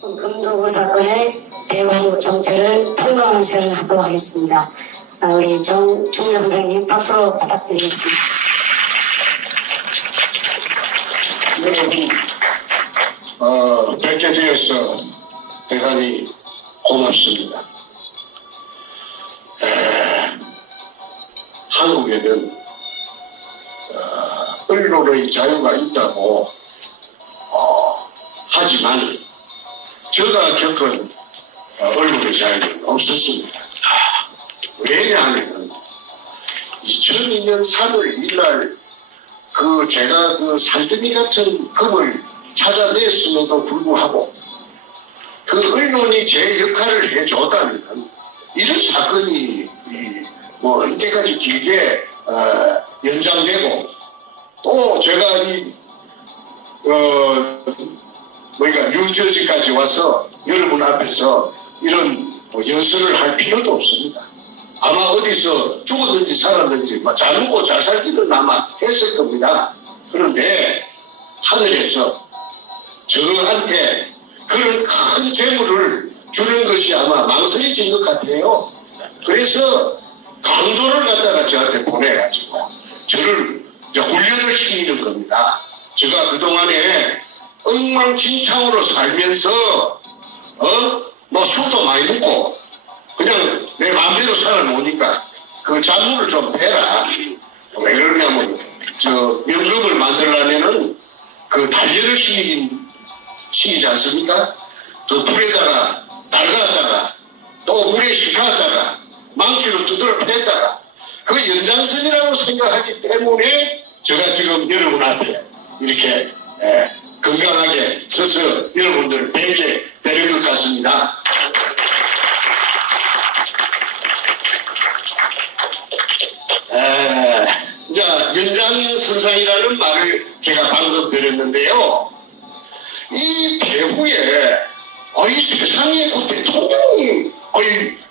금두구 사건의 대응 정체를 평론하는 시간을 갖도록 하겠습니다. 우리 정준영 선생님 박수로 부탁드리겠습니다. 여러분, 뵙게 되어서 대단히 고맙습니다. 한국에는 언론의 자유가 있다고 하지만 제가 겪은 언론의 자유는 없었습니다. 왜냐하면 2002년 3월 1일 제가 그 산더미 같은 금을 찾아냈음에도 불구하고 그 언론이 제 역할을 해줬다면 이런 사건이 뭐 이때까지 길게 연장되고 또 제가 뉴저지까지 와서 여러분 앞에서 이런 연설을 할 필요도 없습니다. 아마 어디서 죽었는지 살았는지 잘 먹고 잘 살기는 아마 했을 겁니다. 그런데 하늘에서 저한테 그런 큰 재물을 주는 것이 아마 망설여진 것 같아요. 그래서 강도를 갖다가 저한테 보내가지고 저를 훈련을 시키는 겁니다. 제가 그동안에 엉망진창으로 살면서 뭐 술도 많이 먹고 그냥 내 마음대로 살아놓으니까 그 잔물을 좀 빼라. 왜 그러냐면 명금을 만들려면은 그 단련을 시키지 않습니까? 그 불에다가 달갔다가 또 물에 식혔다가 망치로 두드려 팼다가 그 연장선이라고 생각하기 때문에 제가 지금 여러분 앞에 이렇게 건강하게 서서 여러분들을 뵙게 되는 것 같습니다. 이제 연장선상이라는 말을 제가 방금 드렸는데요. 이 배후에 세상에 그 대통령이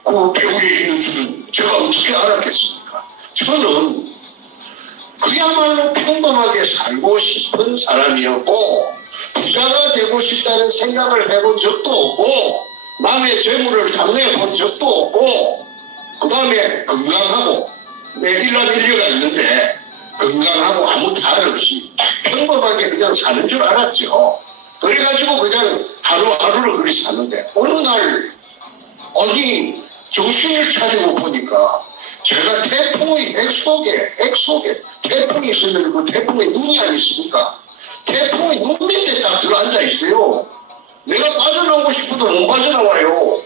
그 배후에 있는 줄은 제가 어떻게 알았겠습니까? 저는 그야말로 평범하게 살고 싶은 사람이었고 부자가 되고 싶다는 생각을 해본 적도 없고 남의 재물을 탐내본 적도 없고 그 다음에 건강하고 내 일남일녀가 있는데 건강하고 아무 탈 없이 평범하게 그냥 사는 줄 알았죠. 그래가지고 그냥 하루하루를 그리 사는데 어느 날 정신을 차리고 보니까 제가 태풍의 액 속에 태풍이 있으면 그 태풍의 눈이 아니십니까? 태풍의 눈 밑에 딱 들어앉아 있어요. 내가 빠져나오고 싶어도 못 빠져나와요.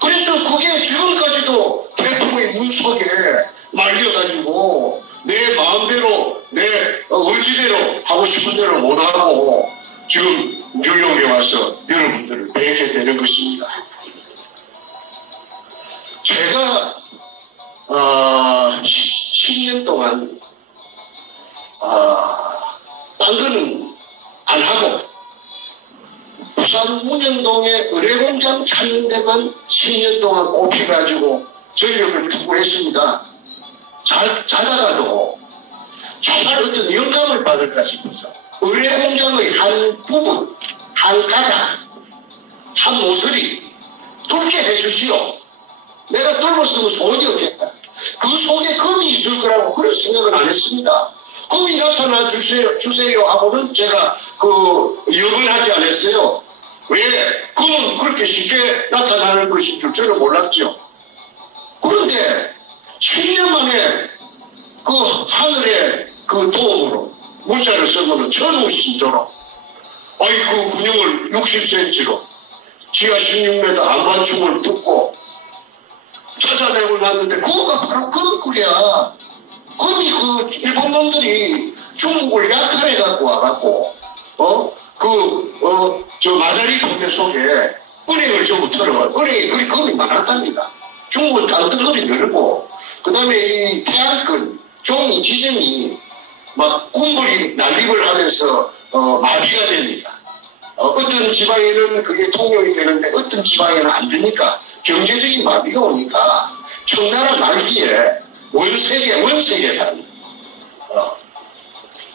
그래서 그게 지금까지도 태풍의 눈 속에 말려가지고 내 마음대로 내 의지대로 하고 싶은 대로 못하고 지금 뉴욕에 와서 여러분들을 뵙게 되는 것입니다. 제가 10년 동안 딴 거는 안 하고 부산 문현동에 의뢰공장 찾는 데만 10년 동안 꼽혀가지고 전력을 투구했습니다. 자다가도 정말 어떤 영감을 받을까 싶어서 의뢰공장의 한 부분, 한 가닥, 한 모서리 뚫게 해주시오. 내가 뚫었으면 소원이 없겠다. 그 속에 금이 있을 거라고 그런 생각은 안 했습니다. 금이 나타나 주세요 하고는 제가 역을 하지 않았어요. 왜? 금은 그렇게 쉽게 나타나는 것인 줄 저는 몰랐죠. 그런데 7년 만에 그 하늘의 그 도움으로 문자를 쓰고는 천우신조로 그 근육을 60cm로 지하 16m 안반충을 뚫고 찾아내고 났는데 그거가 바로 금꿀이야. 금이 일본 놈들이 중국을 약탈해 갖고 와갖고 마자리 포대 속에 은행을 전부 털어와. 은행에 금이 많았답니다. 중국은 단덩어리 늘고 그 다음에 이 태양권 종이 지정이 막 꿈벌이 난립을 하면서 마비가 됩니다. 어떤 지방에는 그게 통용이 되는데 어떤 지방에는 안 되니까 경제적인 마비가 오니까 청나라 말기에 원세계라는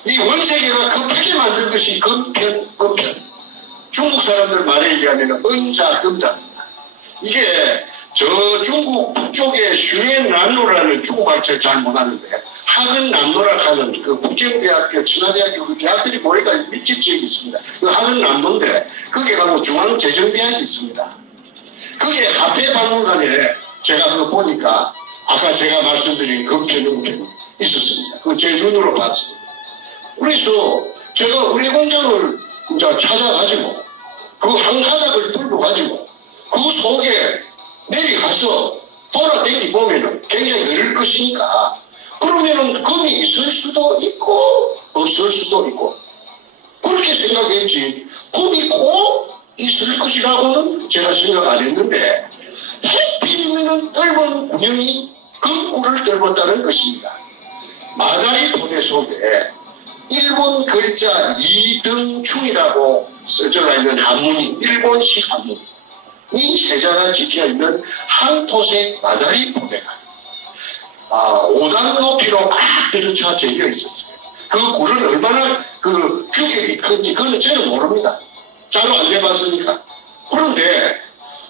이 원세계가 급하게 만든 것이 금편. 중국 사람들 말에 의하면 은자금자입니다. 이게 저 중국 북쪽에 슈엔난로라는 중국말 잘 못하는데 하근남로라 하는 그 북경대학교, 천하대학교 그 대학들이 모여가 밀집지역이 있습니다. 그 하근남로인데 거기에 가면 중앙재정대학이 있습니다. 거기에 화폐박물관에 제가 그거 보니까 아까 제가 말씀드린 금편이 있었습니다. 그거 제 눈으로 봤습니다. 그래서 제가 의뢰공장을 이제 찾아가지고 그 한 가닥을 들고 가지고 그 속에 내려가서 돌아다니 보면은 굉장히 느릴 것이니까 그러면은 금이 있을 수도 있고 없을 수도 있고 그렇게 생각했지 금이 꼭 있을 것이라고는 제가 생각 안 했는데 하필이면은 떫은 군형이 금꿀을 떫었다는 것입니다. 마다리 포대 속에 일본 글자 이등충이라고 써져 있는 한문이 일본식 한문이 세자가 지켜있는 한토색 마다리 포대가 5단 높이로 막 들어차 재겨 있었어요. 그 굴은 얼마나 그 규격이 큰지 그건 저는 모릅니다. 자료 안 재봤으니까. 그런데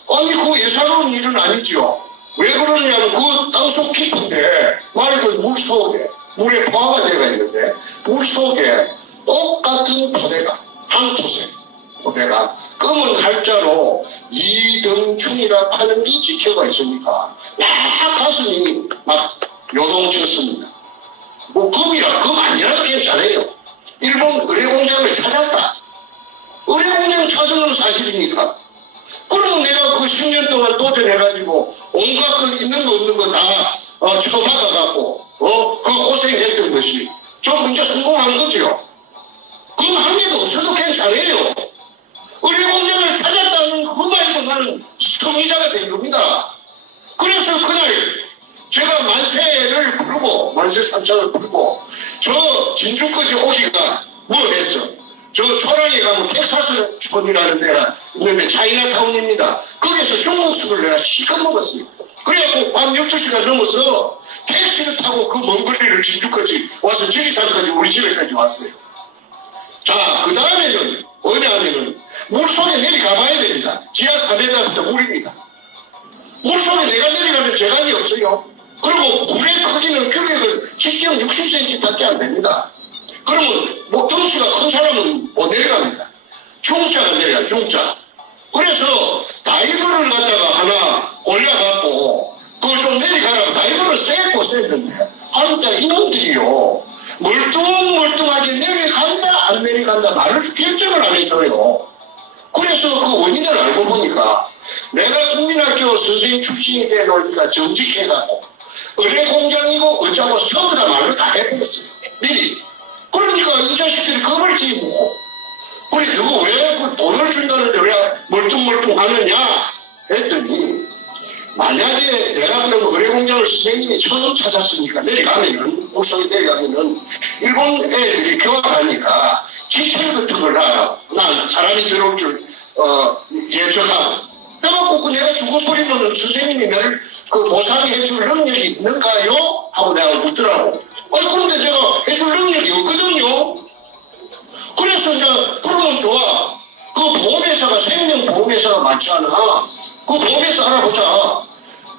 아니 그 예사로운 일은 아니죠. 왜 그러냐면 그 땅속 깊은데 맑은 물 속에 물에 포화가 되어 있는데 물 속에 똑같은 포대가 한토색 포대가 검은 할자로 이등충이라 하는 게 지켜가 있으니까 막 가슴이 막 요동쳤습니다. 뭐 금 아니라도 괜찮아요. 일본 의뢰공장을 찾았다. 의뢰공장 찾으면 사실이니까. 그러면 내가 그 10년 동안 도전해가지고 온갖 그 있는 거 없는 거 다 쳐박아갖고 그 고생했던 것이 좀 이제 성공한 거죠. 금 한 개도 없어도 괜찮아요. 의뢰공장을 찾았다는 그 말도 나는 성의자가 된 겁니다. 그래서 그날 제가 만세를 부르고 만세삼창을 부르고 저 진주까지 오기가 뭐해서 저 초랑에 가면 텍사스 촌이라는 데가 있는데 차이나타운입니다. 거기서 중국식을 내가 시컷 먹었어요. 그래갖고 밤 12시가 넘어서 택시를 타고 그 먼 거리를 진주까지 와서 지리산까지 우리 집에까지 왔어요. 자, 그 다음에는 뭐냐면은 물속에 내려가 봐야 됩니다. 지하 4m부터 물입니다. 물속에 내가 내려가면 재간이 없어요. 그리고 물의 크기는 규격은 직경 60cm 밖에 안 됩니다. 그러면 뭐 덩치가 큰 사람은 못 내려갑니다. 중자가 내려가 중자. 그래서 다이버를 갖다가 하나 올려갖고 그걸 좀 내려가라고 다이버를 쎄고 쎘는데 하루다 이놈들이요 멀뚱멀뚱하게 내려간다 안 내려간다 말을 결정을 안 해줘요. 그래서 그 원인을 알고 보니까 내가 국민학교 선생님 출신이 되놓으니까 정직해갖고 의뢰공장이고 어쩌고 전부 다 말을 다 해버렸어요. 미리. 그러니까 이 자식들이 겁을 지고 그래 너가 왜 그 돈을 준다는데 왜 멀뚱멀뚱하느냐 했더니 만약에 내가 그럼 의뢰공장을 선생님이 처음 찾았으니까 내려가면은 물속에 내려가면은 일본 애들이 교환하니까 지텔 같은 걸 나 사람이 들어올 줄 예측하고 그래갖고 내가 죽어버리면은 선생님이 나를 그 보상해 줄 능력이 있는가요? 하고 내가 묻더라고. 그런데 내가 해줄 능력이 없거든요. 그래서 이제 그러면 좋아. 그 보험회사가 생명보험회사가 많잖아. 그 보험회사 알아보자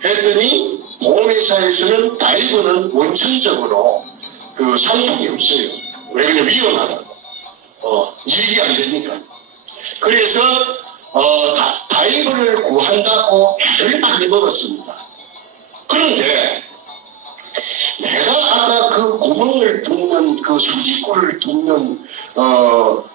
했더니 보험회사에서는 다이버는 원천적으로 그 상품이 없어요. 왜 그냥 위험하다고. 이익이 안 되니까. 그래서 다이버를 구한다고 애를 많이 먹었습니다. 그런데 내가 아까 그 구멍을 뚫는 그 수직구를 뚫는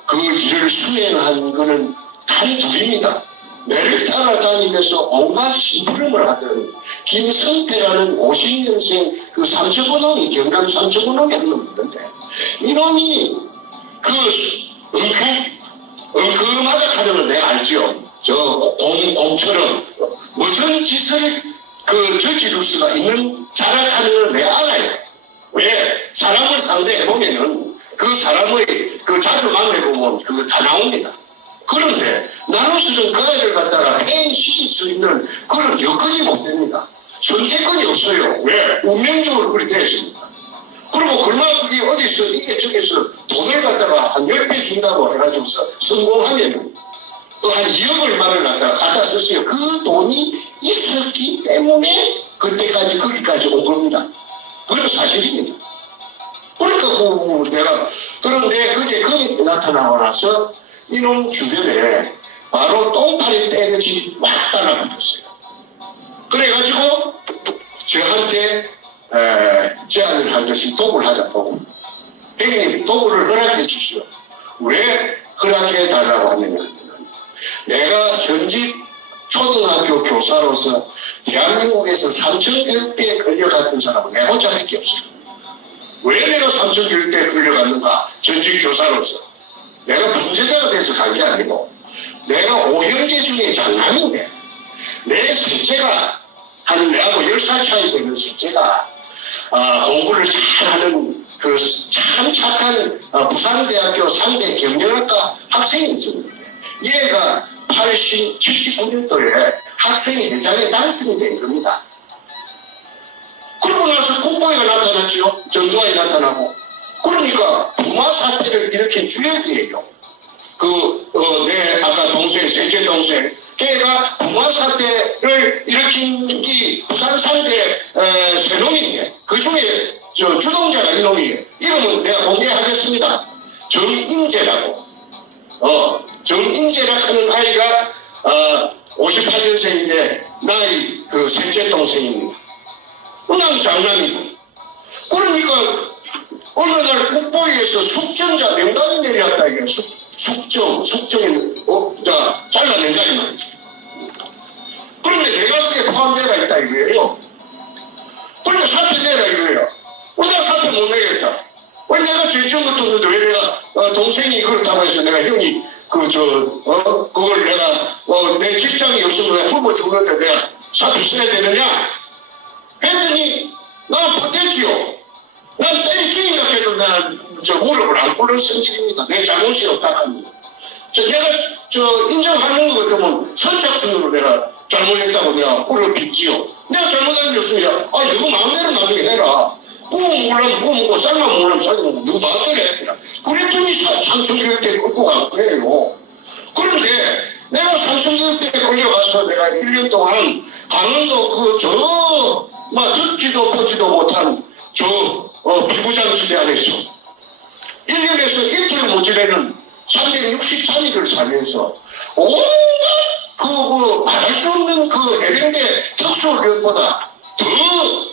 그 일을 수행한 거는 단 둘입니다. 매를 따라다니면서 온갖 심부름을 하던 김성태라는 50년생 그 삼척원놈이 경남 삼척원놈이 한 놈이 있는데 이놈이 그 엉큼하다 하는 걸 내가 알죠. 저 공처럼 무슨 짓을 그 저지를 수가 있는 자락하는 걸 내가 알아요. 왜? 사람을 상대해보면은 그 사람의 그 자주 만나보면 그거 다 나옵니다. 그런데 나로서는 그 아이를 갖다가 폐인시킬 수 있는 그런 여건이 못 됩니다. 선택권이 없어요. 왜? 운명적으로 그렇게 되었습니다. 그리고 그러나 그게 어디서 이게 저기서 돈을 갖다가 한 10배 준다고 해가지고서 성공하면 또 한 2억 얼마를 갖다 썼어요. 그 돈이 있었기 때문에 그때까지 거기까지 온 겁니다. 그건 사실입니다. 그러니까 그런데 그게 거기 나타나고 나서 이놈 주변에 바로 똥파리 떼듯이 막 달라붙었어요. 그래가지고 저한테 제안을 한 것이 도구를 하자, 도구. 형님, 도구를 허락해 주시오. 왜 허락해 달라고 하느냐. 내가 현직 초등학교 교사로서 대한민국에서 삼천교육대에 끌려갔던 사람은 내 혼자밖에 없어요. 왜 내가 삼천교육대에 끌려갔는가? 전직 교사로서. 내가 범죄자가 돼서 간 게 아니고 내가 오형제 중에 장남인데 내 셋째가 한 내하고 10살 차이 되는 셋째가 공부를 잘하는 그 참 착한 부산대학교 상대 경영학과 학생이 있었는데 얘가 79년도에 학생이 대장에 당선이 된 겁니다. 그러고 나서 국보회가 나타났죠. 전두환이 나타나고. 그러니까 부마 사태를 일으킨 주역이에요. 내 아까 동생, 셋째 동생. 걔가 부마 사태를 일으킨 이 부산 상대 세 놈인데 그 중에 주동자가 이놈이에요. 이름은 내가 공개하겠습니다. 정인재라고. 정인재라 하는 아이가 58년생인데 나이 그 셋째 동생입니다. 그냥 장남이고. 그러니까 어느 날 국보위에서 숙정자 명단이 내려왔다 이게 숙정이 잘라낸다 이 말이지. 그런데 내가 그게 포함되어 있다 이거예요. 그런데 사표 내라 이거예요. 왜 내가 사표 못 내겠다. 왜 내가 죄지은 것도 없는데 왜 내가 동생이 그렇다고 해서 내가 형이 그걸 내가 내 직장이 없으면 내가 굶어 죽는데 내가 사표 써야 되느냐 했더니 난 버텼지요. 난 때리 죽인다 해도 난 무릎을 안 꿇는 성질입니다. 내 잘못이 없다 합니다. 내가 인정하는 거 같으면 선착순으로 내가 잘못했다고 내가 꿇어 빚지요. 내가 잘못한 게 없으니까 너가 마음대로 나중에 해라. 구워 먹으려면 구워 먹고 삶아 먹으려면 삶아 먹고 누구 마음대로 해라. 그랬더니 삼천교육대에 끌고 간 거예요. 그런데 내가 삼천교육대에 끌려가서 내가 1년 동안 강원도 듣지도 보지도 못한 비구장지대 안에서 1년에서 이틀 모자라는 363일을 살면서 온갖 말할 수 없는 그 해병대 특수훈련보다 더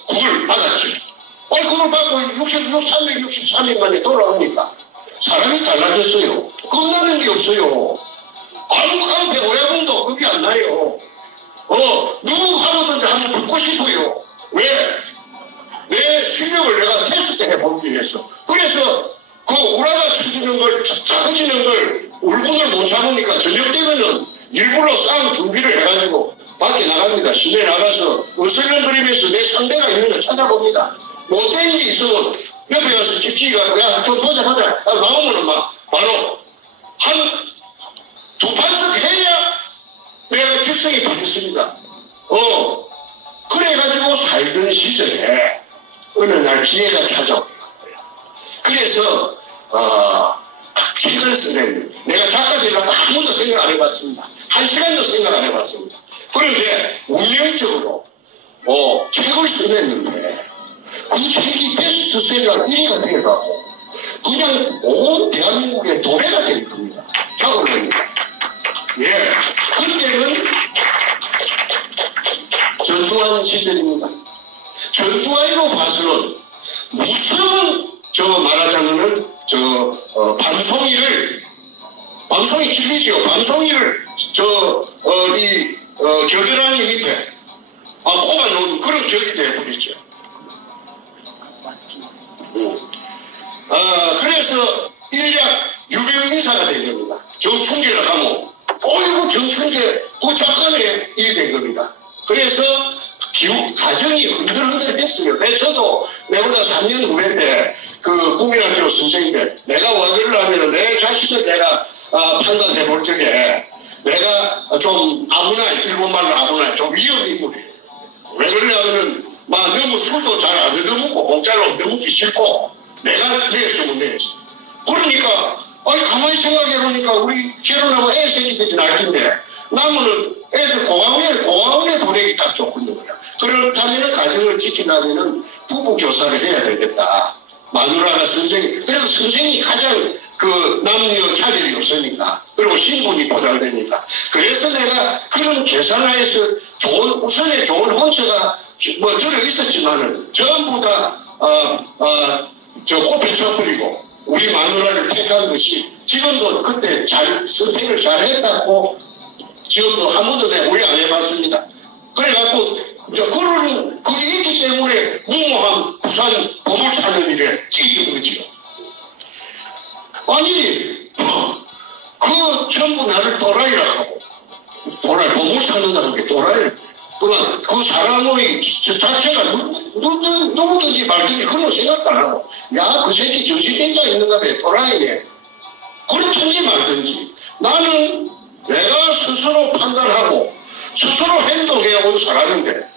구을 받았지. 그걸 받고 363일 만에 돌아오니까 사람이 달라졌어요. 겁나는 게 없어요. 깡패 오야분도 겁이 안 나요. 누구 하고든지 한번 붙고 싶어요. 왜? 내 실력을 내가 테스트 해보기 위해서. 그래서 그 우라가 쳐지는 걸, 작아지는 걸 울분을 못 참으니까 저녁 되면은 일부러 싸움 준비를 해가지고 밖에 나갑니다. 시내에 나가서 어슬렁거리면서 내 상대가 있는 걸 찾아봅니다. 못된 게 있으면 옆에 가서 집지가 야, 좀 보자. 나오면은 막 바로 한 두 판씩 해야 내가 질성이 바뀌었습니다. 그래가지고 살던 시절에 어느 날 기회가 찾아오더라고요. 그래서 책을 써냈는데 내가 작가 되려고 아무도 생각 안 해봤습니다. 한 시간도 생각 안 해봤습니다. 그런데 운명적으로 책을 써냈는데 그 책이 베스트셀러 1위가 되어가고 그냥 온 대한민국의 도배가 된 겁니다. 작업은 그때는 전두환 시절입니다. 전두환으로 봐서는 무슨 말하자면은 반송이 진리지요. 반송이를 겨드랑이 밑에 꼽아 놓은 그런 격이 되어버렸죠. 그래서 일약 유명 인사가 된 겁니다. 정충재를 하면 어이구 정충재 그 작가의 일이 된 겁니다. 그래서 가정이 흔들흔들했어요. 저도 내보다 3년 후배인데 그 국민학교 선생님인데 내가 와그를 하면은 내 자식을 내가 판단해 볼 적에 내가 좀 아무나 일본말로 아무나 좀 위험 인물이에요. 왜 그러냐면은 막 너무 술도 잘 안 얻어먹고 공짜로 얻어먹기 싫고 내가 냈으면 내지. 그러니까 가만히 생각해보니까 우리 결혼하고 애 새끼들이 날긴데 나무는 애들 고아원에 보내기 딱 좋거든요. 그렇다면 가정을 지키려면 부부 교사를 해야 되겠다. 마누라가 선생님, 그래서 선생이 가장 그 남녀 차별이 없으니까, 그리고 신분이 보장되니까. 그래서 내가 그런 계산하에서 우선에 좋은 혼처가 뭐 들어 있었지만은 전부 다 꽃에 쳐버리고 우리 마누라를 택한 것이 지금도 그때 선택을 잘 했다고 지금도 한 번도 내가 오해 안 해봤습니다. 그래갖고 그런 그게 있기 때문에 무모한 부산 보물 찾는 일에 뛰는 거지요. 아니 그 전부 나를 도라이라 하고 보물 찾는다는 게 도라이를 그러나 그 사람의 자체가 누구든지 말든지 그런 생각도 안 하고 야 그 새끼 정신병자 있는가 봐 도라이네 그렇든지 말든지 나는 내가 스스로 판단하고 스스로 행동해온 사람인데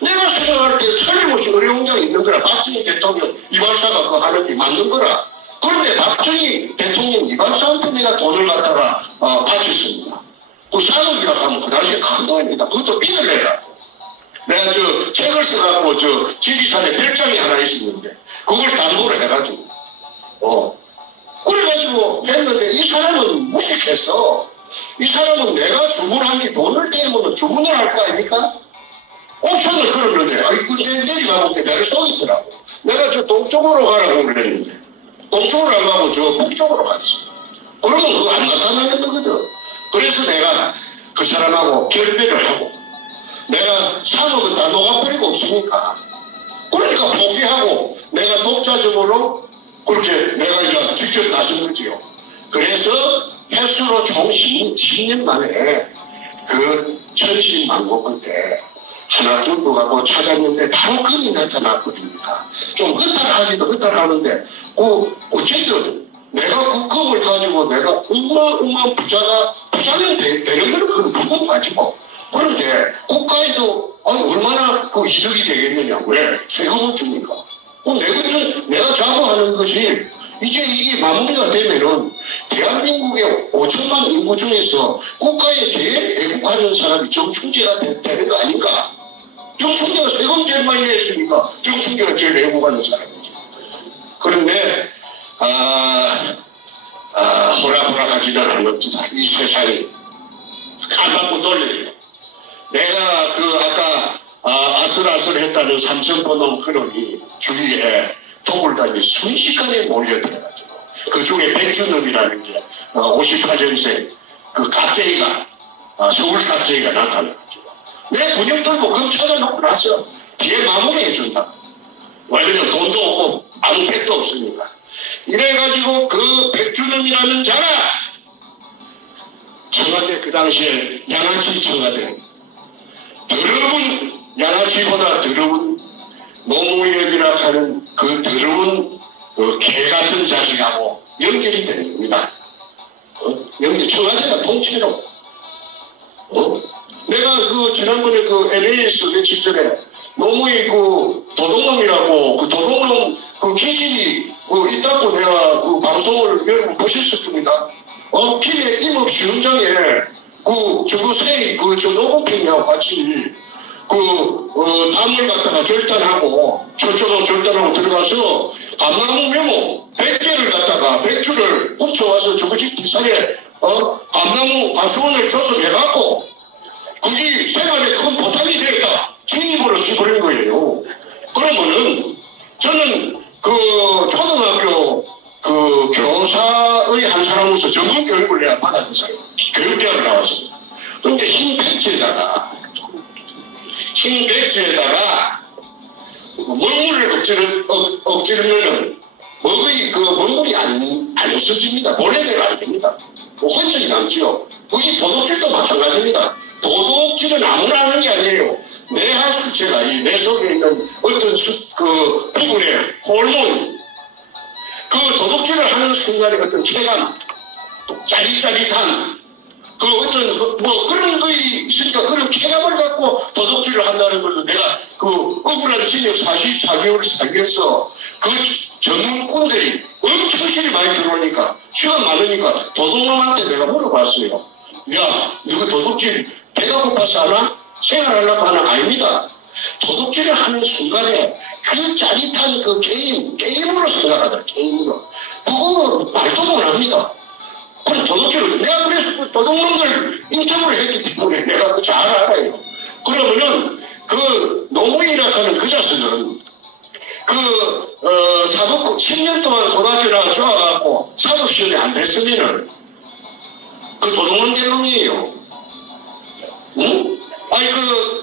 내가 생각할 때 틀림없이 어려운장이 있는 거라. 박정희 대통령 이발사가 그거 하는 게 맞는 거라. 그런데 박정희 대통령 이발사한테 내가 돈을 갖다가 바쳤습니다. 그 산업이라고 하면 그 당시에 큰 돈입니다. 그것도 빚을 내라. 내가 책을 써갖고 지리산에 별장이 하나 있었는데 그걸 담보를 해가지고 그래가지고 했는데 이 사람은 무식했어. 이 사람은 내가 주문한 게 돈을 떼면 주문을 할 거 아닙니까? 옵션을 걸었는데 내리가고 내를 쏘겠더라고. 내가 동쪽으로 가라고 그랬는데 동쪽으로 안 가고 북쪽으로 갔어. 그러면 그거 안 나타나는 거거든. 그래서 내가 그 사람하고 결별을 하고 내가 산업은 다 녹아버리고 없으니까 그러니까 포기하고 내가 독자적으로 그렇게 내가 이제 직접 나선 거지요. 그래서 횟수로 총 10년 만에 그 천신만고 때 하나 들고 가고 찾았는데 바로 금이 나타나버리니까 좀 허탈하기도 허탈하는데 어쨌든 내가 그 금을 가지고 내가 어마어마한 부자는 되는 거는 그런 부분 가지고 그런데 국가에도 얼마나 그 이득이 되겠느냐. 왜? 세금을 주니까. 내가 자부하는 것이 이제 이게 마무리가 되면은 대한민국의 5천만 인구 중에서 국가에 제일 애국하는 사람이 정충재가 되는 거 아닌가? 정충재가 세금 제일 많이 냈으니까 정충재가 제일 애국하는 사람이지. 그런데 호락호락하지는 않았다. 이 세상이 안 받고 돌려요. 내가 아까 아슬아슬했다는 삼천포놈 그놈이 주위에 도굴단이 순식간에 몰려들어가지고 그 중에 백준놈이라는 게 58년생 그 갑자기가 서울 갑자기가 나타나가지고 내 군용 들고 금 찾아놓고 나서 뒤에 마무리해준다. 왜냐면 돈도 없고 아무 팩도 없으니까. 이래가지고 그 백준놈이라는 자가 청와대 그 당시에 양아치 청와대 더러운 양아치보다 더러운 노무현이라 하는 그 더러운 개 같은 자식하고 연결이 되는 겁니다. 청와대가 통째로. 내가 지난번에 LA에서 며칠 전에 노무현 도둑놈이라고 도둑놈 기질이 있다고 내가 방송을 여러분 보셨을 겁니다. 김해 임업시험장에 저거 노공평이하고 같이 담을 갖다가 절단하고 저쪽으로 절단하고 들어가서 감나무 메모 100개를 갖다가 맥주를 훔쳐와서 저거 집 뒷산에 감나무 가수원을 조성해갖고 거기 생활에 큰 보탬이 되겠다. 진입으로 씹어버린 거예요. 그러면은 저는 초등학교 교사의 한 사람으로서 전문 교육을 내가 받았던 사람, 교육대학을 나왔습니다. 그런데 흰 백지에다가 먹물을 억지르면은 먹물이 안 없어집니다. 본래대로 안 됩니다. 혼적이 남지요. 거기 도둑질도 마찬가지입니다. 도둑질은 아무나 하는 게 아니에요. 내 하수체가, 내 속에 있는 어떤 그 부분에 호르몬, 그 도둑질을 하는 순간에 어떤 쾌감, 짜릿짜릿한, 그 어떤, 뭐 그런 거 있으니까 그런 쾌감을 갖고 도둑질을 한다는 걸 내가 그 억울한 징역 44개월 살면서 그 전문꾼들이 엄청 실이 많이 들어오니까, 시간 많으니까 도둑놈한테 내가 물어봤어요. 야, 너그 도둑질 배가 고파서 하나? 생활하려고 하나? 아닙니다. 도둑질을 하는 순간에 그 짜릿한 그 게임으로 생각하더라, 게임으로. 그거 말도 못합니다. 그래서 도둑질을, 내가 그래서 도둑놈들 인터뷰를 했기 때문에 내가 잘 알아요. 그러면은 그 노무현이라고 하는 그 자식은 사법 10년 동안 고등학교 나와 좋아갖고 사법시험이 안 됐으면은 그 도둑놈 될 놈이에요. 응? 아니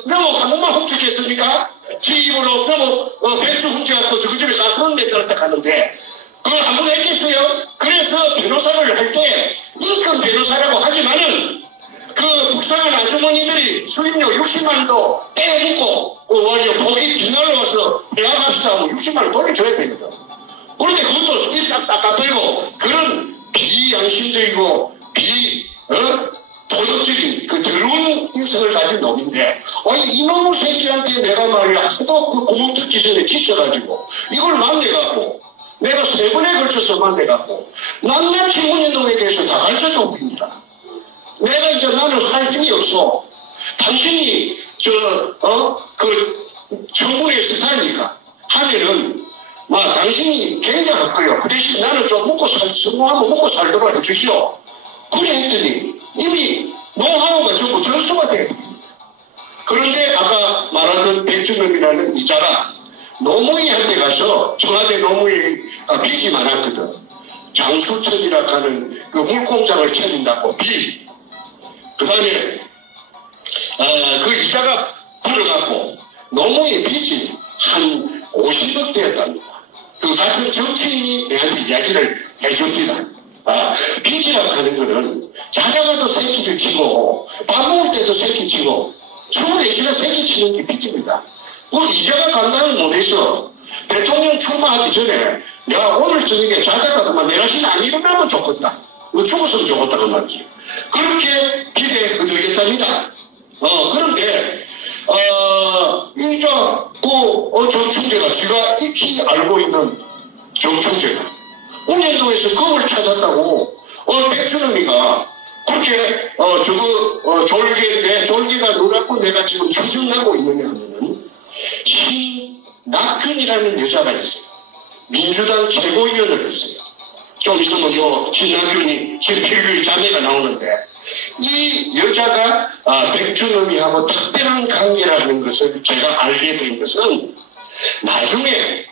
묘목 한 번만 훔쳤겠습니까? 지 입으로 묘목 백주 훔쳐갖고 그 집에 가수는 매달았다 가는데 그거 한 번 했겠어요? 그래서 변호사를 할 때 인권 변호사라고 하지만은 그 불쌍한 아주머니들이 수임료 60만원도 떼어먹고 거기 뒷날로 와서 대학합시다 하면 60만원 돌려줘야 되거든. 그런데 그것도 일싹 닦아버리고 그런 비양심적이고 도덕적인 그 더러운 인성을 가진 놈인데 아니 이놈의 새끼한테 내가 말이야 하도 그 구멍 뚫기 전에 지쳐가지고 이걸 만나갖고 내가 3번에 걸쳐서 만나갖고 남남 친문운동에 대해서 다 가르쳐주고 있습니다. 내가 이제 나는 할 힘이 없어. 당신이 정부의 스타니까 하면은 당신이 굉장할 거예요. 그 대신 나는 좀 성공하면 먹고 살도록 해주시오. 그래 했더니 이미 노하우가 전부 전수가 돼. 그런데 아까 말하던 백준범이라는 이자가 노무현한테 가서 청와대 노무현이 빚이 많았거든. 장수천이라고 하는 그 물공장을 차린다고 빚. 그 다음에 그 이자가 불어갖고 노무현 빚이 한 50억 되었답니다. 그 같은 정치인이 내한테 이야기를 해줍니다. 빚이라고 하는 거는 자다가도 새끼를 치고 밥 먹을 때도 새끼 치고 24시간 새끼 치는 게 빚입니다. 그 이자가 감당을 못해서 대통령 출마하기 전에 내가 오늘 저녁에 자다가 그만 내라시는 안 일어나면 좋겠다. 죽었으면 좋겠다 그 말이지. 그렇게 빚에 흩어졌답니다. 그런데 정충재가 제가 익히 알고 있는 정충재가 운현동에서 검을 찾았다고 백준범이가 그렇게 내 졸개가 놀았고 내가 지금 추정하고 있느냐 하면은 신낙균이라는 여자가 있어요. 민주당 최고위원을 했어요. 좀 있으면 신낙균이 신필규의 자매가 나오는데 이 여자가 백준범이하고 특별한 관계라는 것을 제가 알게 된 것은 나중에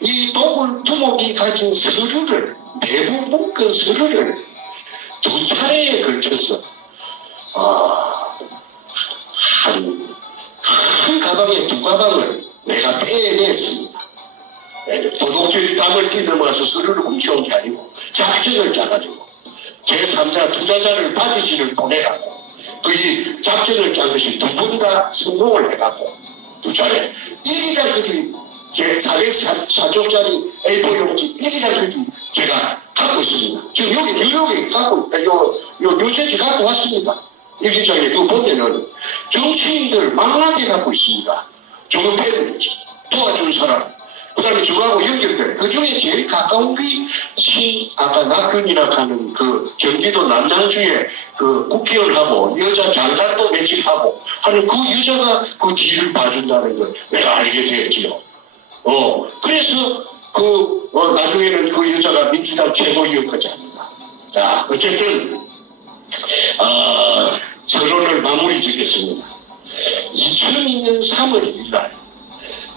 이 두목이 가진 서류를 내부 문건 서류를 2차례에 걸쳐서 한 가방에 2가방을 내가 빼냈습니다. 도둑질 담을 뛰어넘어서 서류를 훔쳐온 게 아니고 작전을 짜가지고 제3자 투자자를 받으시를 보내가고 그 작전을 짠 것이 2번 다 성공을 해가고 2차례 일기장까지 제 404쪽짜리 A4 용지 일기장까지 제가 갖고 있습니다. 지금 여기 뉴욕에 뉴저지 갖고 왔습니다. 일기장에 그거 보면은 정치인들 만나게 갖고 있습니다. 정은패 도와준 사람 그 다음에 저하고 연결돼. 그 중에 제일 가까운 게 아까 낙균이라고 하는 그 경기도 남양주에 그 국회의원하고 여자 장관도 매칭하고 하는 그 여자가 그 뒤를 봐준다는 걸 내가 알게 되었지요. 그래서 나중에는 그 여자가 민주당 최고위원까지 합니다. 자, 어쨌든, 서론을 마무리 짓겠습니다. 2002년 3월 1일 날,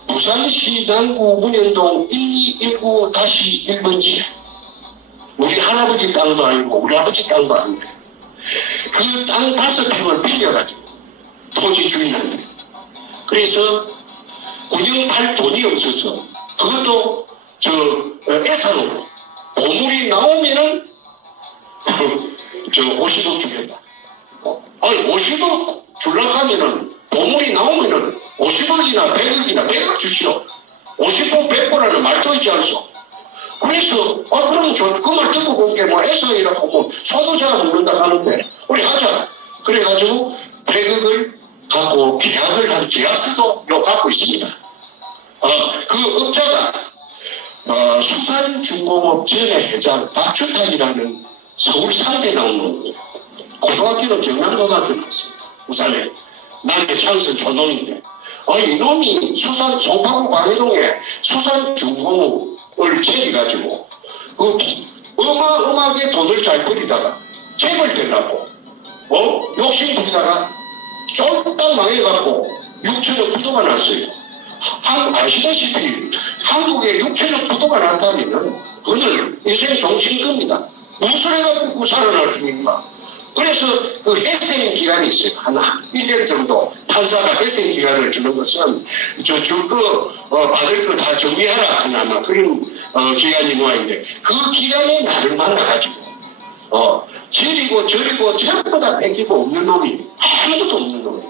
부산시 남구 문현동 1219-1번지, 우리 할아버지 땅도 아니고, 우리 아버지 땅도 아닌데, 그 땅 5평을 빌려가지고, 토지 주인한테. 그래서, 군영팔 돈이 없어서, 그것도, 애사로, 보물이 나오면은, 50억 주겠다. 아니, 50억 줄락하면은 보물이 나오면은 50억이나 100억이나 100억 주시오. 50보 100보라는 말도 있지 않소. 그래서 그럼 그 말 듣고 본 게 뭐 애상이라고 뭐 소도자가 묻는다 하는데 우리 하자. 그래가지고 100억을 갖고 계약을 한 계약서도 갖고 있습니다. 그 업자가 수산중공업 전의 회장 박주탁이라는 서울 상대 나오는 고등학교는 경남고등학교 나왔습니다. 부산에. 남의 창선 초동인데 이놈이 송파구 광해동에 수산중공업을 차려가지고 어마어마하게 돈을 잘 벌이다가 재벌 되려고 욕심 부리다가 쫄딱 망해갖고 6천억 부도가 났어요. 아시다시피 한국에 6천억 부도가 났다면은 그거는 인생 종친급니다. 무엇을 해갖고 살아날 겁니까? 그래서 그 해생 기간이 있어요. 하나 1년 정도 판사가 해생 기간을 주는 것은 줄 거 받을 거 다 정리하라 하는 아마 그런 기간이 모양인데 그 기간에 나를 만나가지고 저리고 전부 다 뺏기고 없는 놈이 아무것도 없는 놈이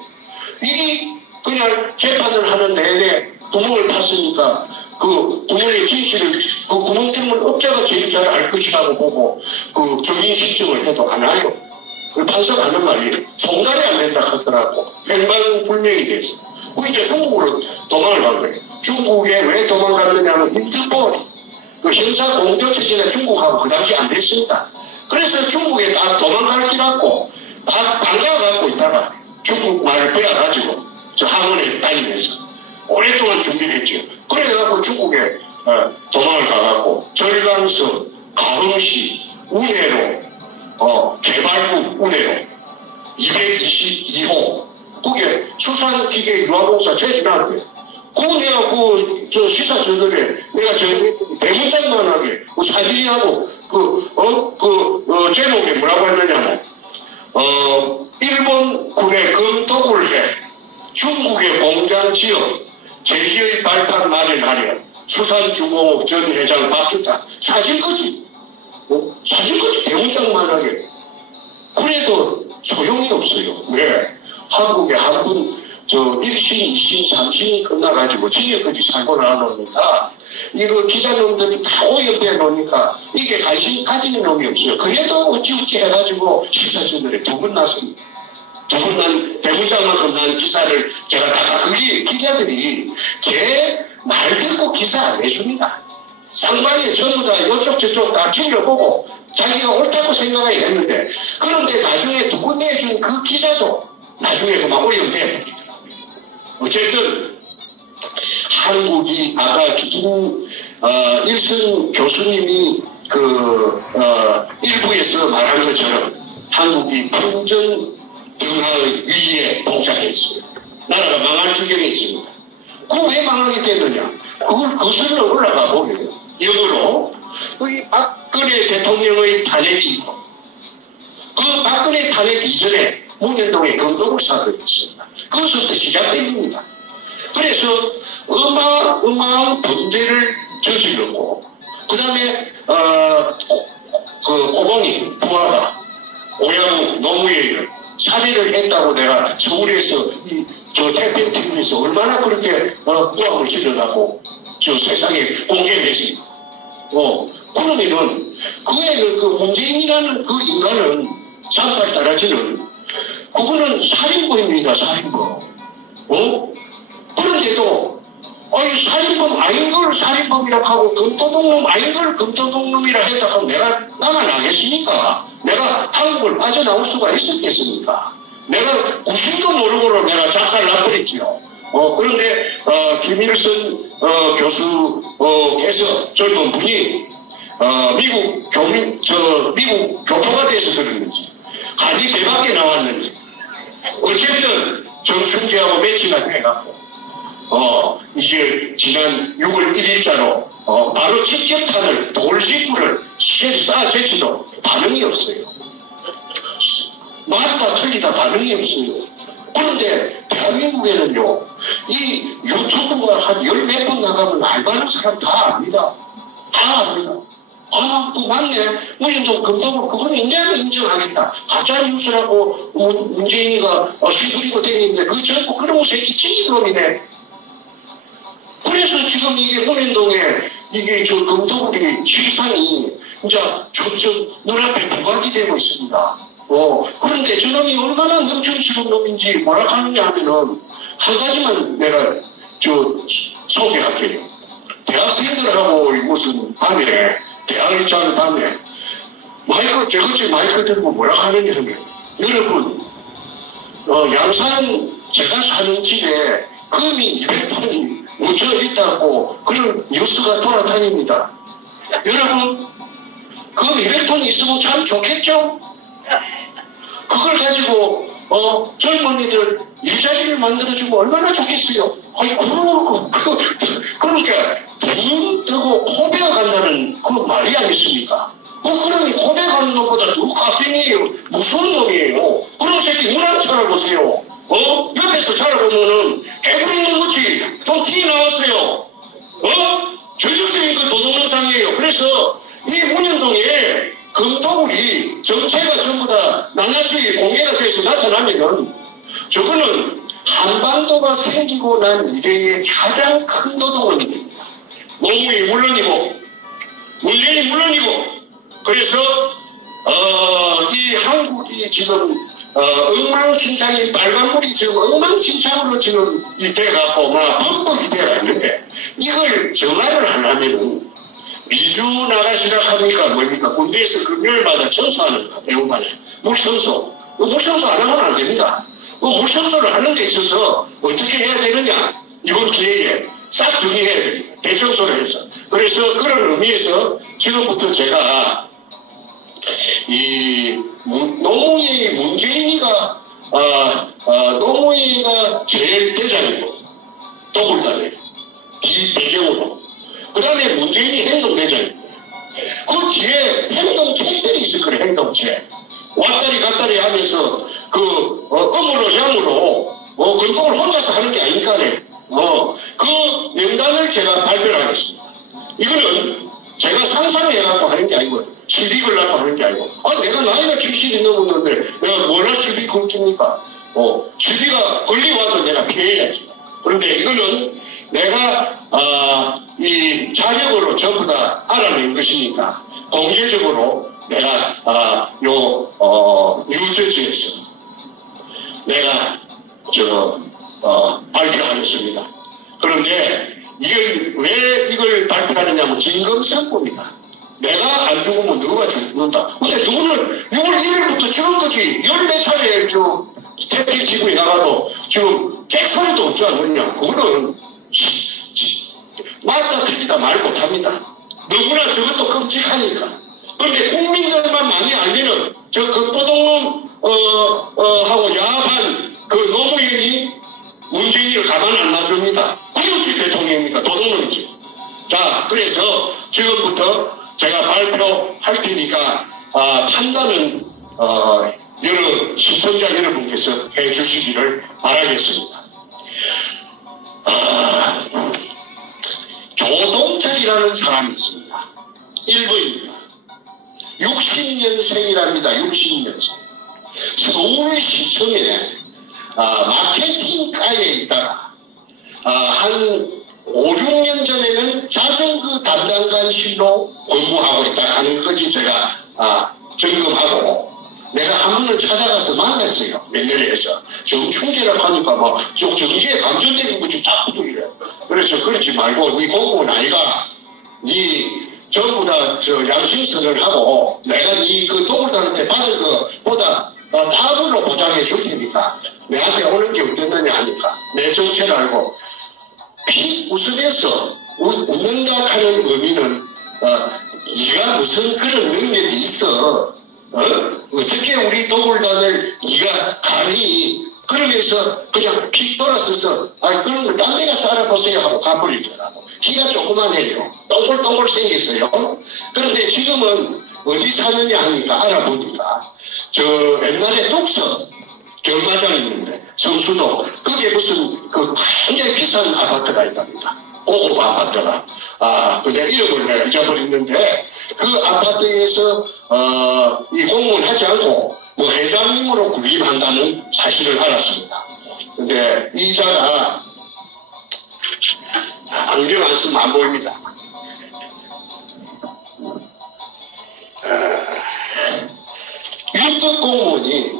이게 그냥 재판을 하는 내내 구멍을 팠으니까 그 구멍의 진실을 그 구멍 때문에 업자가 제일 잘 알 것이라고 보고 그 정인 신청을 해도 안 와요. 그 판사가 하는 말이 송달이 안 된다 하더라고. 행방불명이 돼서. 이제 중국으로 도망을 간 거예요. 중국에 왜 도망갔느냐면 인터폴이 그 형사 공조 체제가 중국하고 그 당시 안 됐습니다. 그래서 중국에 다 도망갈 길 같고 다 방해갖고 있다가 중국 말을 빼앗가지고 저 학원에 다니면서 오랫동안 준비를 했죠. 그래갖고 중국에 도망을 가갖고 절강성, 가흥시, 운해로 개발국 운해로 222호 그게 수산기계 유아공사 제주나한테 그거 내가 저 시사 저널에 내가 대문짝만하게 그 사진하고 제목에 뭐라고 했느냐면 일본군의 검독을 해 중국의 공장 지역 제기의 발판 마련하려 수산중공업 전 회장 박주탁 사진거지 사진거지 대문짝만하게 그래도 소용이 없어요. 왜? 한국에 한 분 1심, 2심, 3심이 끝나가지고 징역까지 살고 나놓으니까 이거 기자놈들이 다 오염돼 놓으니까 이게 관심 가지는 놈이 없어요. 그래도 어찌어찌 해가지고 시사저널에 두 번 났습니다. 두 번 난 대문짝만큼 난 기사를 제가 다 그게 기자들이 제 말 듣고 기사 안 해줍니다. 쌍방에 전부 다 이쪽 저쪽 다 챙겨보고 자기가 옳다고 생각을 했는데 그런데 나중에 두 번 내준 그 기자도 나중에 그만 오염돼. 어쨌든 한국이 아까 일선 교수님이 일부에서 말한 것처럼 한국이 풍전 등하의 위에 봉착해 있습니다. 나라가 망할 지경에 있습니다. 그거 왜 망하게 됐느냐? 그걸 거슬러 올라가 보면 역으로 이 박근혜 대통령의 탄핵이 있고 그 박근혜 탄핵 이전에 문현동에 검도를 사건이었습니다. 그것부터 시작됩니다. 그래서 어마어마한 범죄를 저질렀고 그 다음에 고봉이 부하가 오야부 노무현을 살해를 했다고 내가 서울에서 태평TV에서 얼마나 그렇게 부함을 질러갖고 저 세상에 공개를 했습니다. 그러면은 그애는 그 문재인이라는 그 인간은 산발 따라지는 그거는 살인범입니다. 살인범. 그런데도 살인범 아닌 걸 살인범이라고 하고 금도둑놈 아닌 걸 금도둑놈이라 했다 하면 내가 나만 나겠습니까? 내가 한국을 빠져나올 수가 있었겠습니까? 내가 90도 모르고는 내가 작살 나버렸지요. 그런데 김일성 교수께서 젊은 분이 미국 교포가 돼서 그랬는지 간이 배밖에 나왔는지 어쨌든 정충재하고 매치가 돼갖고 이게 지난 6월 1일자로 바로 직격탄을 돌직구를 시에 쏴제치도 반응이 없어요. 맞다 틀리다 반응이 없어요. 그런데 대한민국에는요 이 유튜브가 한 10몇 번 나가면 알바는 사람 다 압니다. 다 압니다. 아, 그 맞네. 문인동 금독을 그거는 내가 인정하겠다. 가짜 뉴스라고 문재인이가 시부리고 다니는데 그 전부 그런 새끼 찌질놈이네. 그래서 지금 이게 문인동에 이게 저 금독우리 실상이 이제 점점 눈앞에 부각이 되고 있습니다. 그런데 저놈이 얼마나 능청스러운 놈인지 뭐라 하느냐 하면은 한 가지만 내가 소개할게요. 대학생들하고 무슨 밤에 대학에 자는 밤에 저것이 마이크 들고 뭐라 하느냐 하면 여러분 양산 제가 사는 집에 금이 200톤이 묻혀 있다고 그런 뉴스가 돌아다닙니다. 여러분 금 200톤 있으면 참 좋겠죠? 그걸 가지고 젊은이들 일자리를 만들어주면 얼마나 좋겠어요. 아니 그러니까 돈 뜨고 코 베어간다는 그 말이 아니겠습니까? 그러니 코 베어가는 놈보다 더 깍쟁이에요. 무서운 놈이에요. 그런 새끼 눈 안 쳐다보세요. 옆에서 살아보면은 해부리는 거지. 좀 티 나왔어요. 전형적인 그 도둑놈상이에요. 그래서 이 문현동에 금독우리 정체가 전부 다 낱낱이 공개가 돼서 나타나면은 저거는 한반도가 생기고 난 이래의 가장 큰 도둑놈입니다. 노무현이 물론이고 문재인이 물론이고 그래서 이 한국이 지금 엉망진창인 빨간물이 지금 엉망진창으로 지금 돼갖고 막 범벅이 돼가는데 이걸 정화를 하려면은 미주 나가시라 합니까 뭡니까 군대에서 금요일마다 청소하는 거 배우만에 물청소 안 하면 안 됩니다. 물청소를 하는 데 있어서 어떻게 해야 되느냐 이번 기회에 싹 정리해야 됩니다. 대청소를 해서 그래서 그런 의미에서 지금부터 제가 이 노무현이 문재인이가 노무현이가 제일 대장이고 도굴단에 뒤배경으로 그 다음에 문재인이 행동대장이고 그 뒤에 행동책들이 있을 거예요. 행동책 왔다리 갔다리 하면서 그 음으로 양으로 근동을 혼자서 하는 게 아니까네. 그 명단을 제가 발표를 하겠습니다. 이거는 제가 상상해갖고 하는 게 아니고요. 시비 걸라고 하는 게 아니고 내가 나이가 70이 넘었는데 내가 뭐라 시비 걸깁니까? 시비가 걸리와도 내가 피해야지. 그런데 이거는 내가 이 자력으로 전부 다 알아낸 것이니까 공개적으로 내가 뉴저지에서 내가 발표하겠습니다. 그런데 왜 이걸 발표하느냐면 진검승부입니다. 내가 안 죽으면 누가 죽는다. 근데 누구는 6월 1일부터 죽은 거지. 14 차례 TV TV에 나가도 지금 잭소리도 없지 않느냐. 그거는 맞다 틀리다 말 못합니다. 누구나 저것도 끔찍하니까. 그런데 국민들만 많이 알리는 그 도둑놈 하고 야합한 그 노무현이 문재인을 가만 안 놔줍니다. 그게 어찌 대통령입니까? 도둑놈이지. 자, 그래서 지금부터 제가 발표할 테니까 판단은 여러 시청자 여러분께서 해주시기를 바라겠습니다. 조동철이라는 사람이 있습니다. 1번입니다. 60년생이랍니다. 60년생. 서울시청에 마케팅과에 있다가 한 5, 6년 전에는 자전거 담당관실로 공부하고 있다 하는 거지 제가 점검하고 내가 한 번을 찾아가서 만났어요. 맨날에서 정충재라고 하니까 막 정기에 감전되는 거지 자꾸도 이래. 그래서 그러지 말고 네 공부는 아이가 네 전부 다 양심선을 하고 내가 네 그 도굴단한테 받은 것보다 더블로 보장해 줄 테니까 내한테 오는 게 어땠느냐 하니까 내 정체를 알고 피 웃으면서 웃는다 하는 의미는 네가 무슨 그런 능력이 있어 어떻게 우리 도굴단을 네가 감히 그러면서 그냥 픽 돌아서서 그런 거 딴 데 가서 알아보세요 하고 가버리더라고. 키가 조그만해요. 동글동글 생겼어요. 그런데 지금은 어디 사느냐 하니까 알아보니까 옛날에 독서 경마장 있는데 성수도 그게 무슨 굉장히 비싼 아파트가 있답니다. 고급 아파트가. 근데 이름을 내가 잊어버렸는데, 그 아파트에서, 이 공무원 하지 않고, 뭐 회장님으로 군림한다는 사실을 알았습니다. 근데 이자가, 안경 안 쓰면 안 보입니다. 유급 공무원이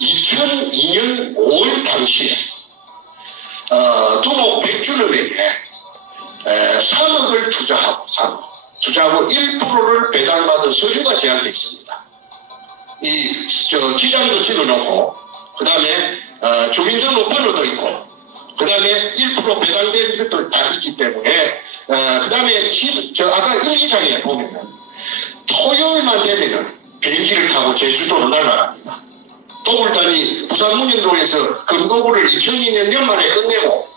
2002년 5월 당시에 두목 백준업에게 3억을 투자하고 1%를 배당받은 서류가 제한되어 있습니다. 기장도 찍어놓고 그 다음에 주민등록번호도 있고 그 다음에 1% 배당된 것도 다 있기 때문에 그 다음에 아까 일기장에 보면은 토요일만 되면은 비행기를 타고 제주도로 날아갑니다. 도굴단이 부산 문영동에서 금도굴을 2002년 연말에 끝내고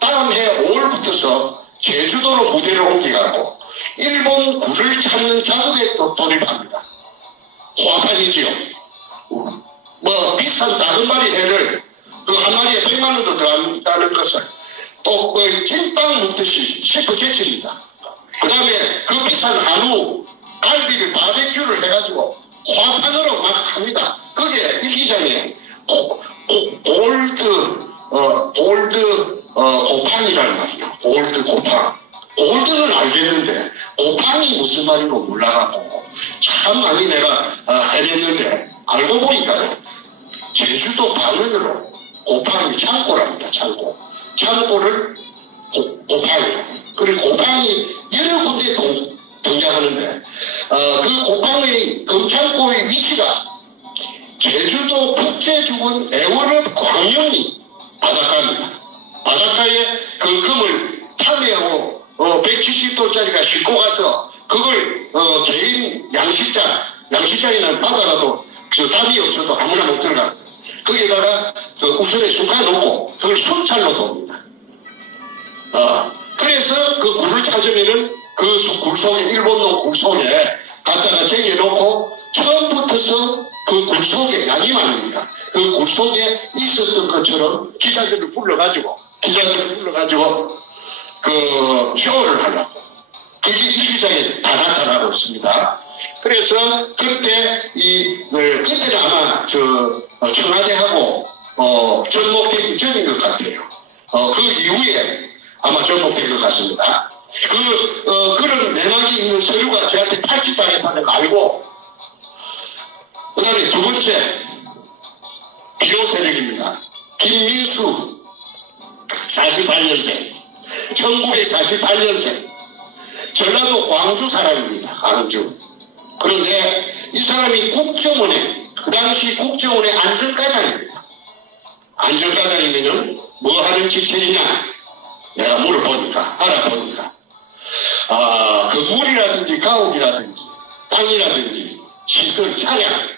다음 해 5월부터서 제주도로 무대를 옮겨가고 일본 굴을 찾는 작업에 또 돌입합니다. 호화판이지요. 뭐 비싼 다금바리 회를 그 한 마리에 100만 원도 들어간다는 것을 또 찐빵 먹듯이 셰프 제치입니다. 그 다음에 그 비싼 한우 갈비를 바베큐를 해가지고 화판으로 막 합니다. 그게 일기장에 골드 고팡이라는 말이에요. 골드 고팡. 골드는 알겠는데 고팡이 무슨 말인지 몰라갖고 참 많이 내가 헤맸는데 알고 보니까 제주도 방언으로 고팡이 창고랍니다. 창고를 고팡이. 그리고 고팡이 여러 군데 등장하는데 그 고팡의 금창고의 위치가 제주도 북제주군 애월읍 광명리 바닷가입니다. 바닷가에 그 금을 탐내하고 170도짜리가 싣고 가서 그걸 개인 양식장에는 바다라도 담이 없어도 아무나 못 들어가거든. 거기다가 우선에 숟갈 놓고 그걸 순찰로 돕니다. 그래서 그 굴을 찾으면은 그 굴 속에 일본놈 굴 속에 갖다가 쟁여놓고 처음부터서 그 굴 속에 양이 많습니다. 그 굴 속에 있었던 것처럼 기자들을 불러가지고 그 쇼를 하려고 그게 일기장에 다 나타나고 있습니다. 그래서 그때는 아마 청와대하고 접목되기 전인 것 같아요. 그 이후에 아마 접목된 것 같습니다. 그런 내막이 있는 서류가 저한테 탈취당했다는 거 알고, 그 다음에 두 번째, 비호 세력입니다. 김민수, 48년생, 1948년생, 전라도 광주 사람입니다. 광주. 그런데 이 사람이 국정원에, 그 당시 국정원의 안전과장입니다. 안전과장이면은 뭐 하는 직책이냐? 내가 알아보니까. 건물이라든지 가옥이라든지 땅이라든지 시설, 차량,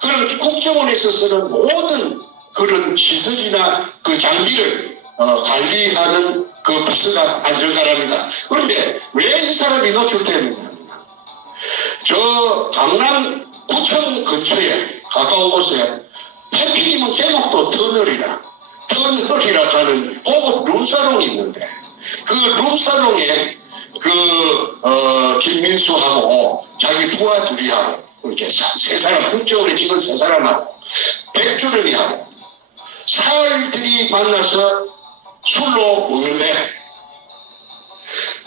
그런 국정원에서 쓰는 모든 그런 시설이나 그 장비를 관리하는 그 부서가 안전사람이다. 그런데 왜 이 사람이 노출되느냐? 저 강남구청 근처에 가까운 곳에 해피님은 제목도 터널이라 하는 고급 룸사롱이 있는데 그 룸사롱에 김민수하고 자기 부하 둘이하고 이렇게 세 사람, 국정원에 찍은 세 사람하고 백주름이하고 사흘들이 만나서 술로 먹는데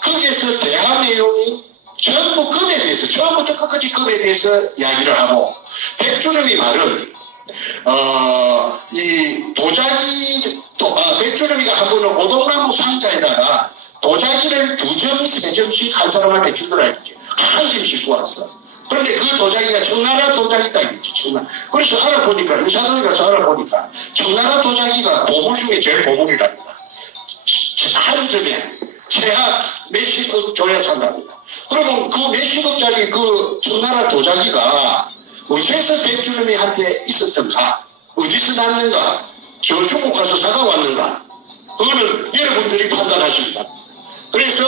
거기에서 대화 내용이 전부 금에 대해서 처음부터 끝까지 금에 대해서 이야기를 하고 백주름이 말은 이 도자기 백주름이가 한 번은 오동나무 상자에다가 도자기를 2점, 3점씩 한 사람한테 주더라고요. 한 점씩 구웠어. 그런데 그 도자기가 청나라 도자기가 있지, 청나라. 그래서 알아보니까, 의사동에 가서 알아보니까, 청나라 도자기가 보물 중에 제일 보물이랍니다. 한 점에 최하 몇십억 줘야 산답니다. 그러면 그 몇십억짜리 그 청나라 도자기가 어디서 백주름이 한테 있었던가, 어디서 났는가, 저 중국 가서 사가 왔는가, 그거는 여러분들이 판단하십니다. 그래서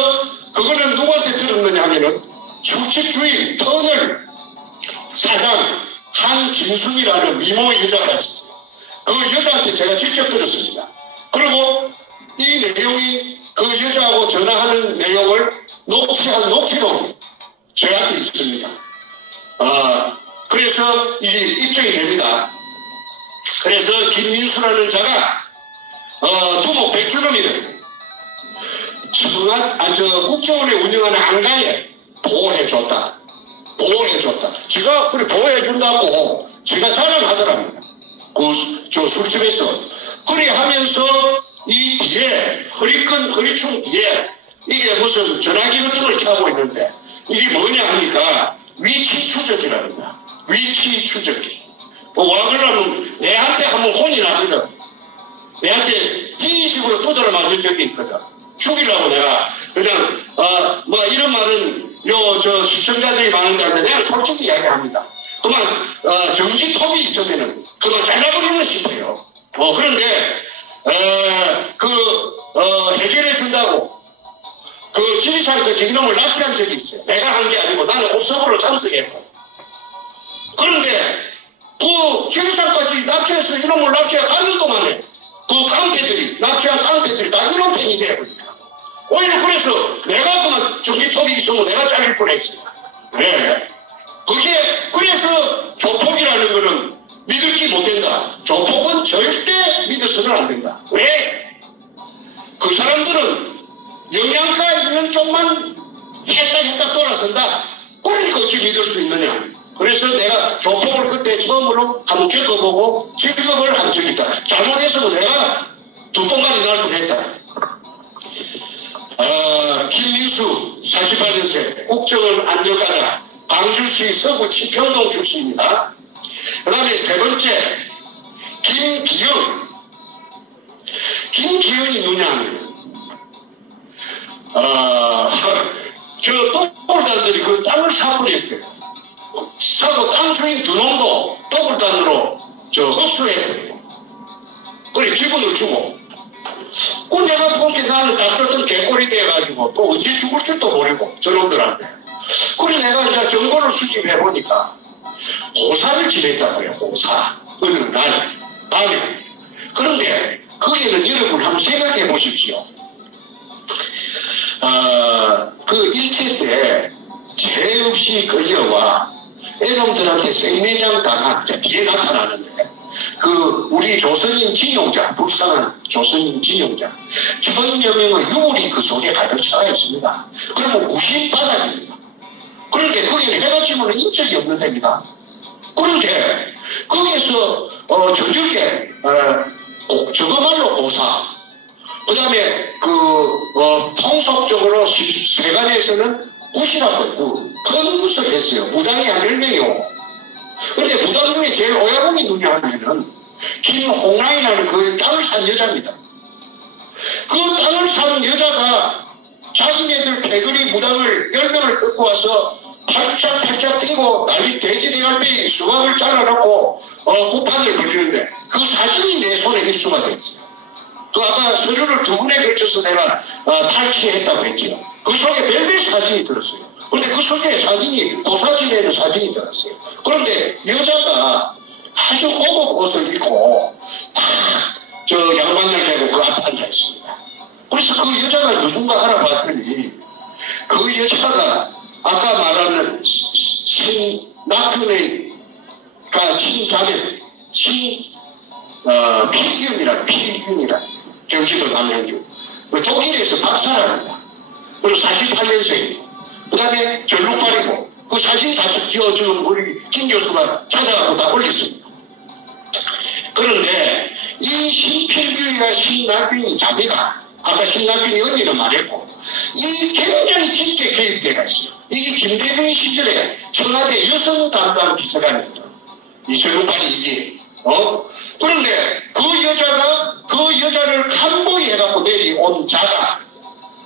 그거는 누구한테 들었느냐 하면은 술집 주인 터널 사장 한진순이라는 미모 여자가 있었어요. 그 여자한테 제가 직접 들었습니다. 그리고 이 내용이 그 여자하고 전화하는 내용을 녹취한 녹취록이 저한테 있습니다. 그래서 이게 입증이 됩니다. 그래서 김민수라는 자가 두목 백주놈이를 국정원에 운영하는 안가에 보호해줬다. 제가 그래 보호해준다고 제가 자랑하더랍니다. 저 술집에서. 그래 하면서 이 뒤에 허리춤 뒤에 이게 무슨 전화기 같은 걸 차고 있는데 이게 뭐냐 하니까 위치 추적기랍니다. 위치 추적기. 와 그러면 내한테 한번 혼이 나거든. 내한테 뒤집으로 두드려 맞은 적이 있거든. 죽이려고 내가 그냥 뭐 이런 말은 저 시청자들이 많은데 내가 솔직히 이야기합니다. 그만 전기톱이 있으면은 그만 잘라버리면 싶어요. 그런데 해결해 준다고 그 지리산까지 이놈을 납치한 적이 있어요. 내가 한 게 아니고 나는 옵서버로 참석했고. 그런데 그 지리산까지 납치해서 이놈을 납치해 가는 동안에 그 깡패들이 납치한 깡패들이 다 이런 팬이 돼버립니다. 오히려 그래서 내가 그만 전기톱이 있으면 내가 잘릴 뻔했어요. 네. 그래서 조폭이라는 거는 믿을 게 못 된다. 조폭은 절대 믿어서는 안 된다. 왜? 그 사람들은 영양가 있는 쪽만 했다 돌아선다. 그러니까 어찌 믿을 수 있느냐. 그래서 내가 조폭을 그때 처음으로 한번 겪어보고 직업을 한 적이 있다. 잘못해서 내가 두 번만이 날 뻔했다. 김민수 48년생 국정원 안전과장 광주시 서구 치평동 출신입니다. 그 다음에 세 번째 김기영이 누냐 하면 저 똑골단들이 그 땅을 사버렸어요. 사고 땅 주인 두 놈도 똑골단으로 흡수해버려요. 그래 기분을 주고 그 내가 본 게 나는 다쳤던 개꼴이 돼가지고 또 언제 죽을 줄도 모르고 저놈들한테. 그래 내가 이제 정보를 수집해보니까 고사를 지냈다고요. 고사 어느 날 밤에. 그런데 거기에는 여러분 한번 생각해 보십시오. 그 일제 때 죄 없이 끌려와 애놈들한테 생매장 당한 뒤에 나타나는데 그 우리 조선인 진용자 불쌍한 조선인 진용자 1000여 명의 유물이 그 속에 가득 차가 있습니다. 그러면 90바닥입니다. 그런데 거기는 해가 지면 인적이 없는 데입니다. 그런데 거기에서 저녁에 저거말로 고사 그 다음에 통속적으로 세관에서는 굿이라고 큰 굿을 했어요. 무당이 한 10명이요. 근데 무당 중에 제일 오야봉이 누냐 하면은 김홍라이라는 그 땅을 산 여자입니다. 그 땅을 산 여자가 자기네들 패거리 무당을 10명을 끌고 와서 팔짝 뛰고 난리 돼지 대갈비 수박을 잘라놓고 구판을 벌이는데 그 사진이 내 손에 입수가 됐어요. 그 아까 서류를 2번에 걸쳐서 내가 탈취했다고 했죠. 그 속에 별별 사진이 들었어요. 그런데 그 속에 사진이 고사 지내는 사진이 들었어요. 그런데 여자가 아주 고급 옷을 입고 딱 양반을 대고 그 앞에 앉아 있습니다. 그래서 그 여자가 누군가 알아봤더니 그 여자가 아까 말하는 신낙균의 친자매 필균이라 경기도 남양주 독일에서 박사랍니다. 그리고 48년생이고 그 다음에 전룩발이고 그 사진이 다 지금 우리 김 교수가 찾아가고 다 올렸습니다. 그런데 이 신필규와 신낙균이 자매가 아까 신낙균이 언니는 말했고 이 굉장히 깊게 개입되어 있어요. 이게 김대중 시절에 청와대 여성 담당 비서관이거든. 이 전룩발이 이게 그런데 그 여자를 간보해갖고 내려온 자가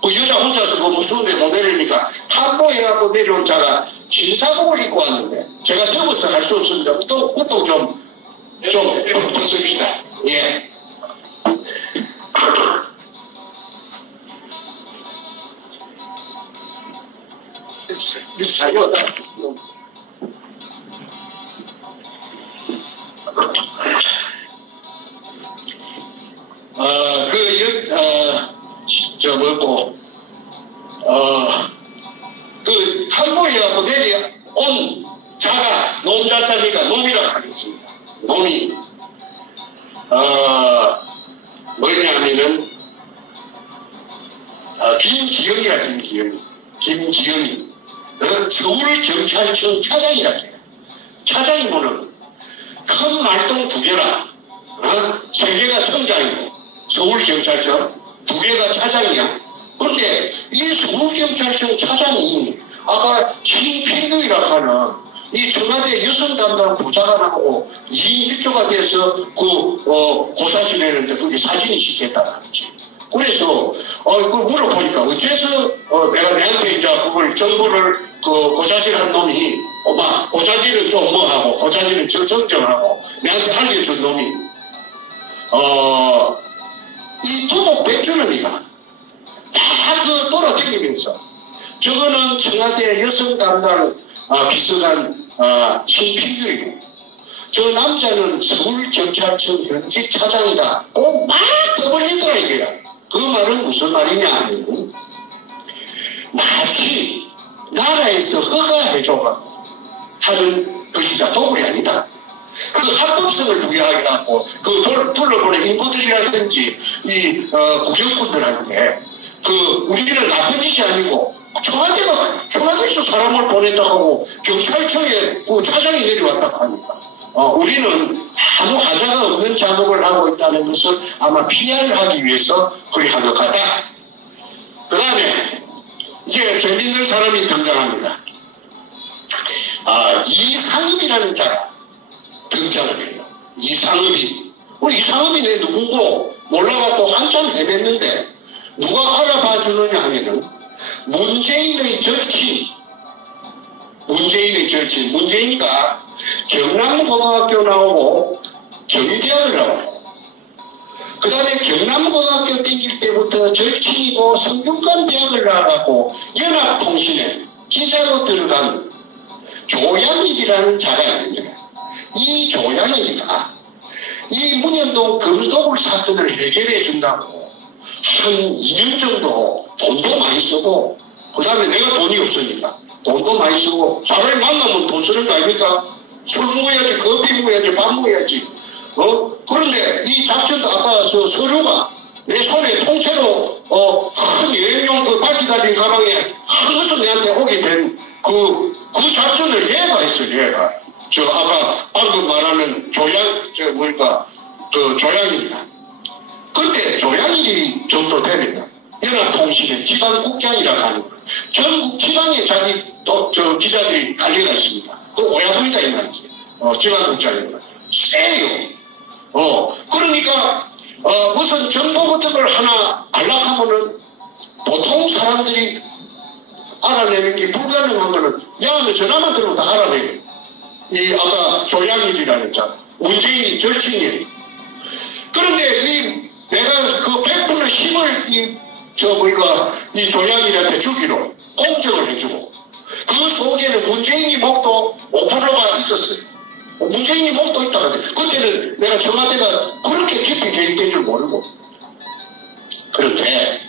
그 여자 혼자서 그 무서운데 못 내리니까 간보해갖고 내려온 자가 진사복을 입고 왔는데 제가 더워서 할 수 없습니다. 또 좀 벗읍시다. 예. 해주세요. 그것도 그 한국에 내려온 자가 놈자자니까 놈이라고 하겠습니다. 놈이 뭐냐면은 김기영이 서울경찰청 차장이라고 해요. 차장이면은 큰 말똥 2개라 3개가 청장이고 서울경찰청 2개가 차장이야. 그런데 이 서울경찰청 차장이 아까 신필규이라고 하는 이 청와대 여성 담당 보좌관하고 2인 1조가 돼서 고사 지내는데 그게 사진이 찍혔다는 거지. 그래서 그걸 물어보니까 어째서 내가 내한테 이제 그걸 정보를 고자질한 놈이 고자질은 좀 뭐하고 고자질은 정정하고 내한테 알려준 놈이 이 토목 백주름이가 다 돌아다니면서 저거는 청와대 여성 담당 비서관 신필규이고 저 남자는 서울경찰청 현직 차장이다. 꼭 막 떠벌리더라 이게야. 그 말은 무슨 말이냐 하면 마치 나라에서 허가해줘가지고 하는 것이다. 도굴이 아니다. 그 합법성을 부여하기갖고 그 둘러보는 인부들이라든지 이 구경꾼들한테 우리는 나쁜 짓이 아니고 청와대에서 사람을 보냈다고 하고 경찰청에 차장이 내려왔다고 합니다. 우리는 아무 하자가 없는 작업을 하고 있다는 것을 아마 PR하기 위해서 그리 하는 것 같다. 그 다음에 이제 재밌는 사람이 등장합니다. 이상읍이라는 자가 등장을 해요. 우리 이상읍이 내 누구고 몰라갖고 한참 헤맸는데 누가 알아봐 주느냐 하면은 문재인의 절친 문재인이가 경남고등학교 나오고 경희대학을 나와요. 그 다음에 경남고등학교 땡길 때부터 절친이고 성균관대학을 나와갖고 연합통신에 기자로 들어간 조양일이라는 자가 있는데 이 조양일이가 이 문현동 금도굴 사건을 해결해 준다고 한 2년 정도 돈도 많이 쓰고 그 다음에 내가 돈이 없으니까 돈도 많이 쓰고 사람이 만나면 돈 쓰는 거 아닙니까? 술 먹어야지, 커피 먹어야지, 밥 먹어야지. 그런데 이 작전도 아까 서류가 내 손에 통째로 큰 여행용 바퀴 달린 가방에 하나서 내한테 오게 된 그 작전을 얘가 했어. 얘가 아까 방금 말하는 조양입니다. 근데 조양일이 정도 되면 연합통신의 지방국장이라고 하는 거예요. 전국 지방에 자기 기자들이 달려가 있습니다. 오야부이다 이 말이지. 지방국장이면 세요. 그러니까 무슨 정보 같은 걸 하나 알락하면은 보통 사람들이 알아내는 게 불가능한 거는 야하면 전화만 들으면 다 알아내요. 이 아까 조양일이라는 자 문재인이 절친이에요. 그런데 내가 그 100%의 힘을 이 조양일한테 주기로 공정을 해주고 그 속에는 문재인이 목도 5%가 있었어요. 문재인이 목도 있다가 그때는 내가 청와대가 그렇게 깊이 개입된 줄 모르고 그런데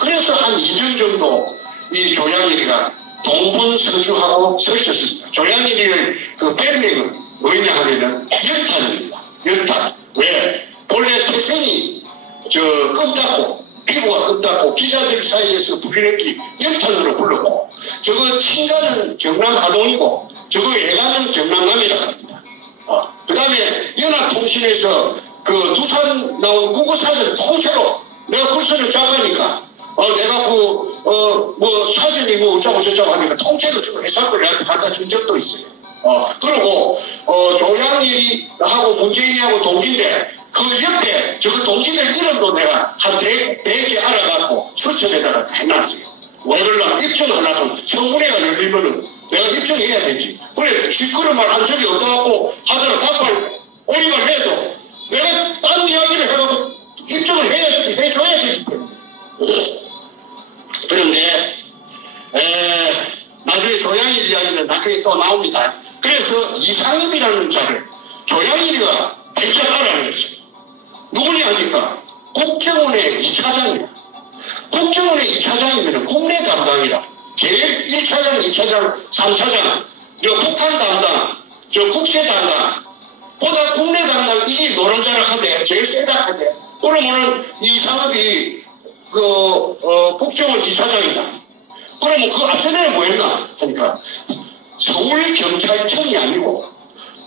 그래서 한 2년 정도 이 조양일이가 동분서주하고 설쳤습니다. 조양일이의 그 별명은 뭐냐 하면은 연탄입니다. 연탄. 왜? 본래 태생이 껌닫고 피부가 껌닫고 기자들 사이에서 부리는 게 연탄으로 불렀고 저거 친가는 경남 하동이고 저거 애가는 경남남이라고 합니다. 그 다음에 연합통신에서 그 두산 나온 국어사전 통째로 내가 글 쓰는 작가니까 내가 뭐 사전이 뭐 어쩌고 저쩌고 하니까 통째로 저 회사 걸 내한테 갖다 준 적도 있어요. 그리고 조양일이하고 문재인이하고 동기인데 그 옆에 저 동기들 이름도 내가 한 100개 알아갖고 수첩에다가 해놨어요. 왜 그러려면 입증하려면 청문회가 열리면은 내가 입증해야 되지. 그래 시끄러운 말 한 적이 없다고 하더라 닭발 오리발 해도 내가 딴 이야기를 해갖고 입증을 해줘야 되기 때문에. 그런데 나중에 조양일 이야기는 나중에 또 나옵니다. 그래서 이상읍이라는 자를 조양일이가 대략 알아냈어요. 누구냐 하니까 국정원의 2차장이야. 국정원의 2차장이면 국내 담당이라. 제일 1차장, 2차장, 3차장, 저 북한 담당, 저 국제 담당, 보다 국내 담당, 이게 노른자락 하대. 제일 세다 하대. 그러면은 이상업이 국정원 2차장이다. 그러면 그 앞전에 뭐 했나? 하니까 서울경찰청이 아니고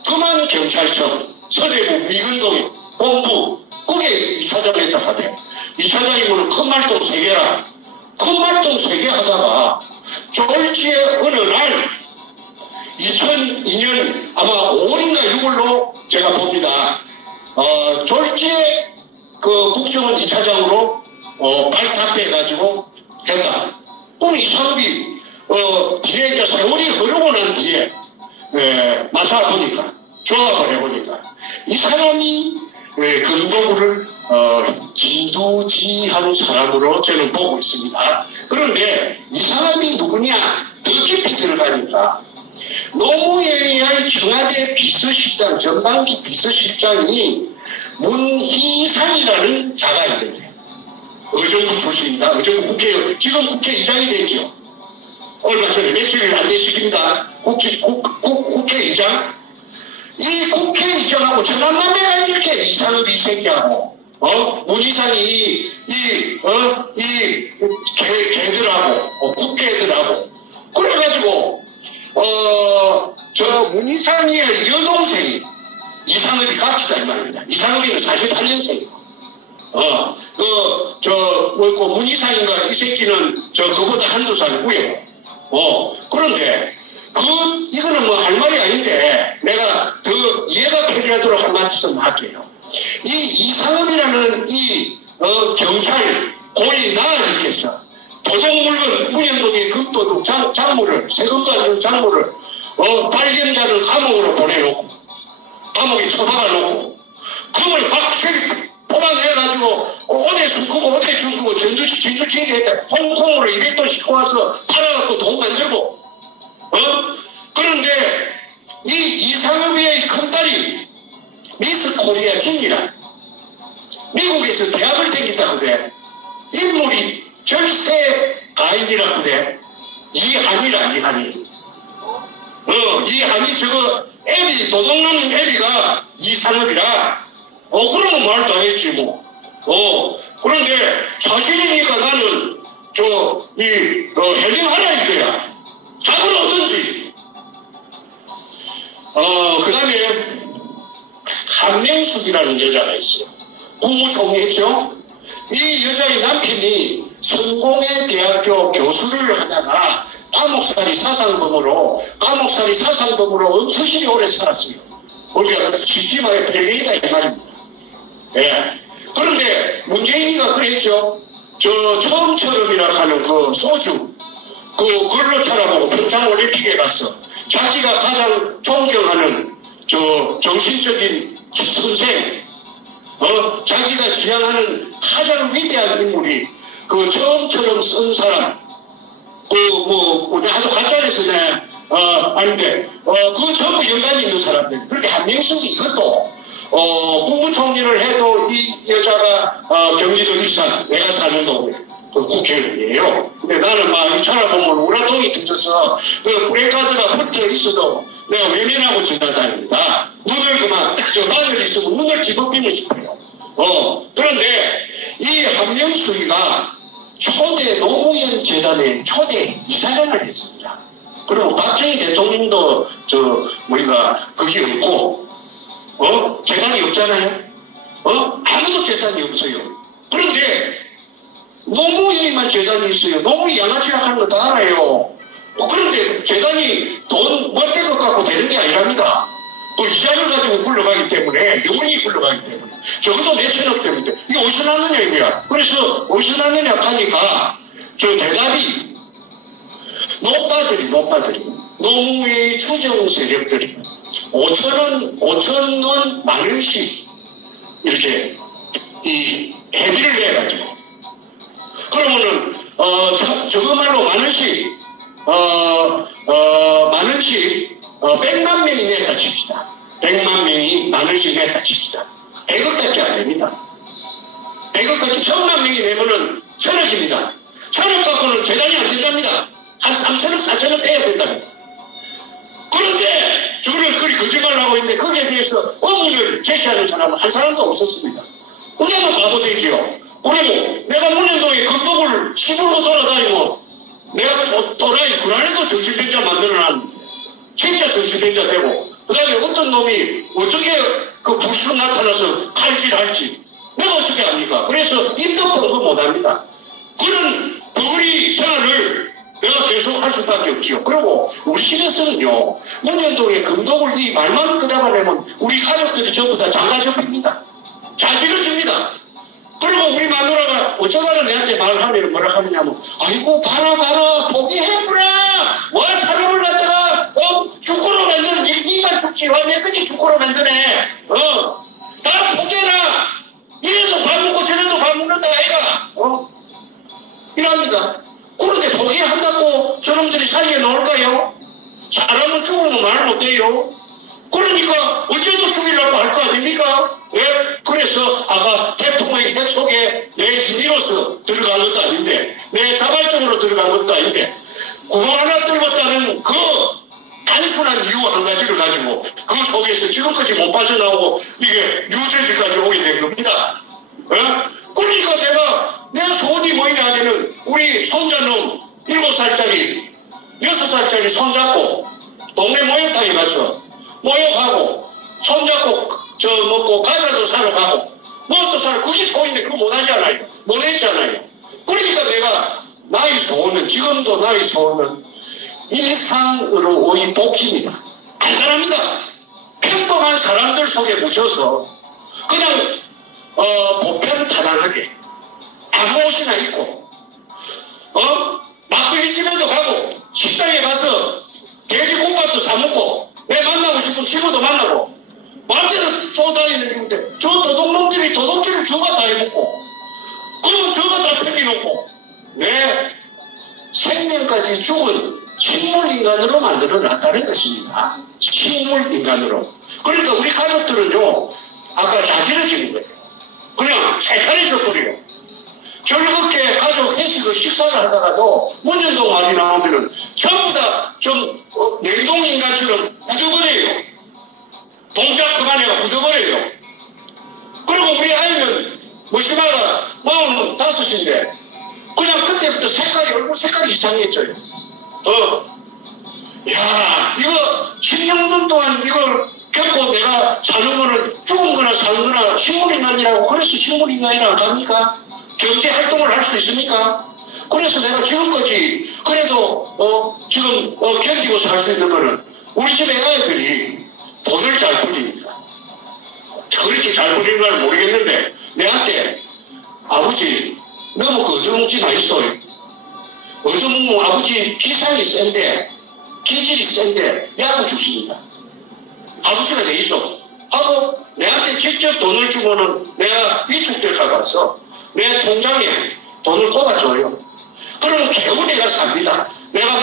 금안경찰청, 서대부 미근동 본부, 그게 2차장 했다 하대. 2차장이면 큰말동 3개라. 큰말동 3개 하다가 졸지에 어느 날 2002년 아마 5월인가 6월로 제가 봅니다. 졸지에 그 국정원 2차장으로 발탁돼가지고 했다. 그럼 이 사업이 뒤에 이제 세월이 흐르고 난 뒤에 맞아보니까 조합을 해보니까 이 사람이 금도구를 진두지휘하는 사람으로 저는 보고 있습니다. 그런데 이 사람이 누구냐? 더 깊이 들어가니까 노무현의 청와대 비서실장, 전반기 비서실장이 문희상이라는 자가 있는데 의정부 출신입니다. 의정부 국회의원, 지금 국회의장이 됐죠. 얼마 전에 며칠 안 되십니다. 국회의장. 이 국회의장하고 천안남매가 이렇게 이상업이 이 새끼하고 문희상이 개들하고 국회들하고 그래가지고 저 문희상의 여동생이 이상업이 같이다 이 말입니다. 이상업이는 48년생이고 문희상인가 이 새끼는 그보다 한두 살 위에. 그런데 이거는 뭐 할 말이 아닌데 내가 더 이해가 편리하도록 한 말씀 할게요. 이 이상업이라는 경찰 고위 나으리께서 도둑물건 문현동의 금도둑 장물을 세금도 안 준 장물을 발견자를 감옥으로 보내놓고 감옥에 처박아 놓고 금을 막 뽑아내가지고 어디 숨기고 어디 죽이고 진주치 했다. 홍콩으로 200돈 싣고 와서 팔아갖고 돈 만들고 그런데 이 이상업의 큰딸이 미스 코리아 진이라 미국에서 대학을 다녔다고 그래. 인물이 절세 가인이라고 그래. 이한이 저거 애비 도둑놈 애비가 이상업이라 그러면 말 다 했지 뭐. 그런데 사실이니까 나는 해명하라 이거야. 답은 어떤지. 그 다음에 한명숙이라는 여자가 있어요. 국무총리 했죠. 이 여자의 남편이 성공회 대학교 교수를 하다가 감옥살이 사상범으로 엄청나게 오래 살았어요. 우리가 쉽게 말해 별개이다 이 말입니다. 예. 그런데 문재인이가 그랬죠. 처음처럼이라 하는 그 소주 글로 찾아보고 평창올림픽에 가서 자기가 가장 존경하는 정신적인 선생 자기가 지향하는 가장 위대한 인물이 처음처럼 쓴 사람 나도 가짜에서 아닌데 전부 연관이 있는 사람들. 그렇게 한명숙이 이것도 국무총리를 해도 이 여자가 경기도 일산 내가 사는 동네 국회의원이에요. 근데 나는 막 찾아보면 우라통이 터져서 브레이크가드가 붙어 있어도 내가 외면하고 지나다닙니다. 눈을 바늘 있으면 눈을 집어비고 싶어요. 그런데 이 한명숙이가 초대 노무현 재단의 초대 이사장을 했습니다. 그리고 박정희 대통령도 그게 없고 재단이 없잖아요. 아무도 재단이 없어요. 그런데 노무현이만 재단이 있어요. 노무현 양아치라 하는 거 다 알아요. 그런데 재단이 돈 멀대것 갖고 되는 게 아니랍니다. 이자를 가지고 굴러가기 때문에 영원히 굴러가기 때문에 적어도 몇천억 때문에 이게 어디서 났느냐 이거야. 그래서 어디서 났느냐 하니까 대답이 노빠들이 노무현의 추정 세력들이 5천원 만원씩 이렇게 회비를 내가지고 그러면은 저거말로 만원씩 100만 명이 냈다 칩시다. 100만 명이 만원씩 냈다 칩시다. 100억밖에 안 됩니다. 100억밖에 1000만 명이 내면은 1000억입니다. 천억 갖고는 재단이 안 된답니다. 한 3천억, 4천억 돼야 된답니다. 그런데 저거를 그리 거짓말을 하고 있는데 거기에 대해서 의문을 제시하는 사람은 한 사람도 없었습니다. 그러면 바보 되지요. 그리고 내가 문현동에 금독을 시골로 돌아다니고 내가 또라이 그날에도 정신병자 만들어놨는데 진짜 정신병자 되고 그 다음에 어떤 놈이 어떻게 그 불쑥 나타나서 칼질할지 내가 어떻게 합니까? 그래서 입도 뻥긋 못합니다. 그런 버거리 생활을 내가 계속 할 수밖에 없지요. 그리고 우리 집에서는요, 문현동에 금독을 이 말만 끄잡아내면 우리 가족들이 전부 다 장가 접힙니다. 자지러집니다. 그리고 우리 마누라가 어쩌다가 내한테 말을 하면 뭐라 하느냐면, 아이고, 봐라, 포기해보라! 와, 사람을 갖다가, 죽고로 만드는, 니가 죽지, 와, 내 끝이 죽고로 만드네. 다 포기해라! 이래도 밥 먹고 저래도 밥 먹는다, 애가. 이랍니다. 그런데 포기한다고 저놈들이 살게 나올까요? 사람은 죽으면 말 못해요. 그러니까 어째도 죽이려고 할 거 아닙니까? 왜? 그래서 아까 태풍의 핵 속에 내 힘으로서 들어간 것도 아닌데 내 자발적으로 들어간 것도 아닌데 구멍 하나 뚫었다는 그 단순한 이유 한 가지를 가지고 그 속에서 지금까지 못 빠져나오고 이게 뉴저지까지 오게 된 겁니다. 그러니까 내 소원이 뭐냐 하면은 우리 손자놈 7살짜리 6살짜리 손잡고 동네 모욕탕에 가서 모욕하고 손잡고 저 먹고 과자도 사러 가고 뭐또 사러 그게 소원인데 그거 못하지 않아요. 못했잖아요. 그러니까 내가 나의 소원은 지금도 나의 소원은 일상으로의 복귀입니다. 간단합니다. 평범한 사람들 속에 묻혀서 그냥 보편타당하게 아무 옷이나 입고 막걸리집에도 가고 식당에 가서 돼지국밥도 사 먹고 내 만나고 싶은 친구도 만나고 마음대로 쪼다니는 중인데 저 도둑놈들이 도둑질을 저가 다 해먹고 그리고 저가 다 챙겨놓고 내 생명까지 죽은 식물인간으로 만들어놨다는 것입니다. 식물인간으로. 그러니까 우리 가족들은요 아까 자지러지는 거예요. 그냥 찰칼해져 버려요. 즐겁게 가족 회식을 식사를 하다가도 문현동 말이 나오면은 전부 다 좀 냉동인간처럼 굳어버려요. 동작 그만해가 굳어버려요. 그리고 우리 아이는 무심하다 45인데 그냥 그때부터 얼굴 색깔이 이상해져요. 야 이거 16년 동안 이걸 겪고 내가 사는 거는 죽은 거나 사는 거나 식물인간이라고 그래서 식물인간이라고 합니까? 경제활동을 할 수 있습니까? 그래서 내가 지금까지 그래도 지금 견디고 살 수 있는 거는 우리 집 애들이 돈을 잘 부리니까. 그렇게 잘 부리는 걸 모르겠는데 내한테 아버지 너무 거두뭉치 나 있어. 어두뭉 아버지 기상이 센데 기질이 센데 야구 주십니다. 아버지가 돼 있어. 하고 내한테 직접 돈을 주고는 내가 위축될 가서 내 통장에 돈을 꼽아줘요. 그러면 개운해가 삽니다. 내가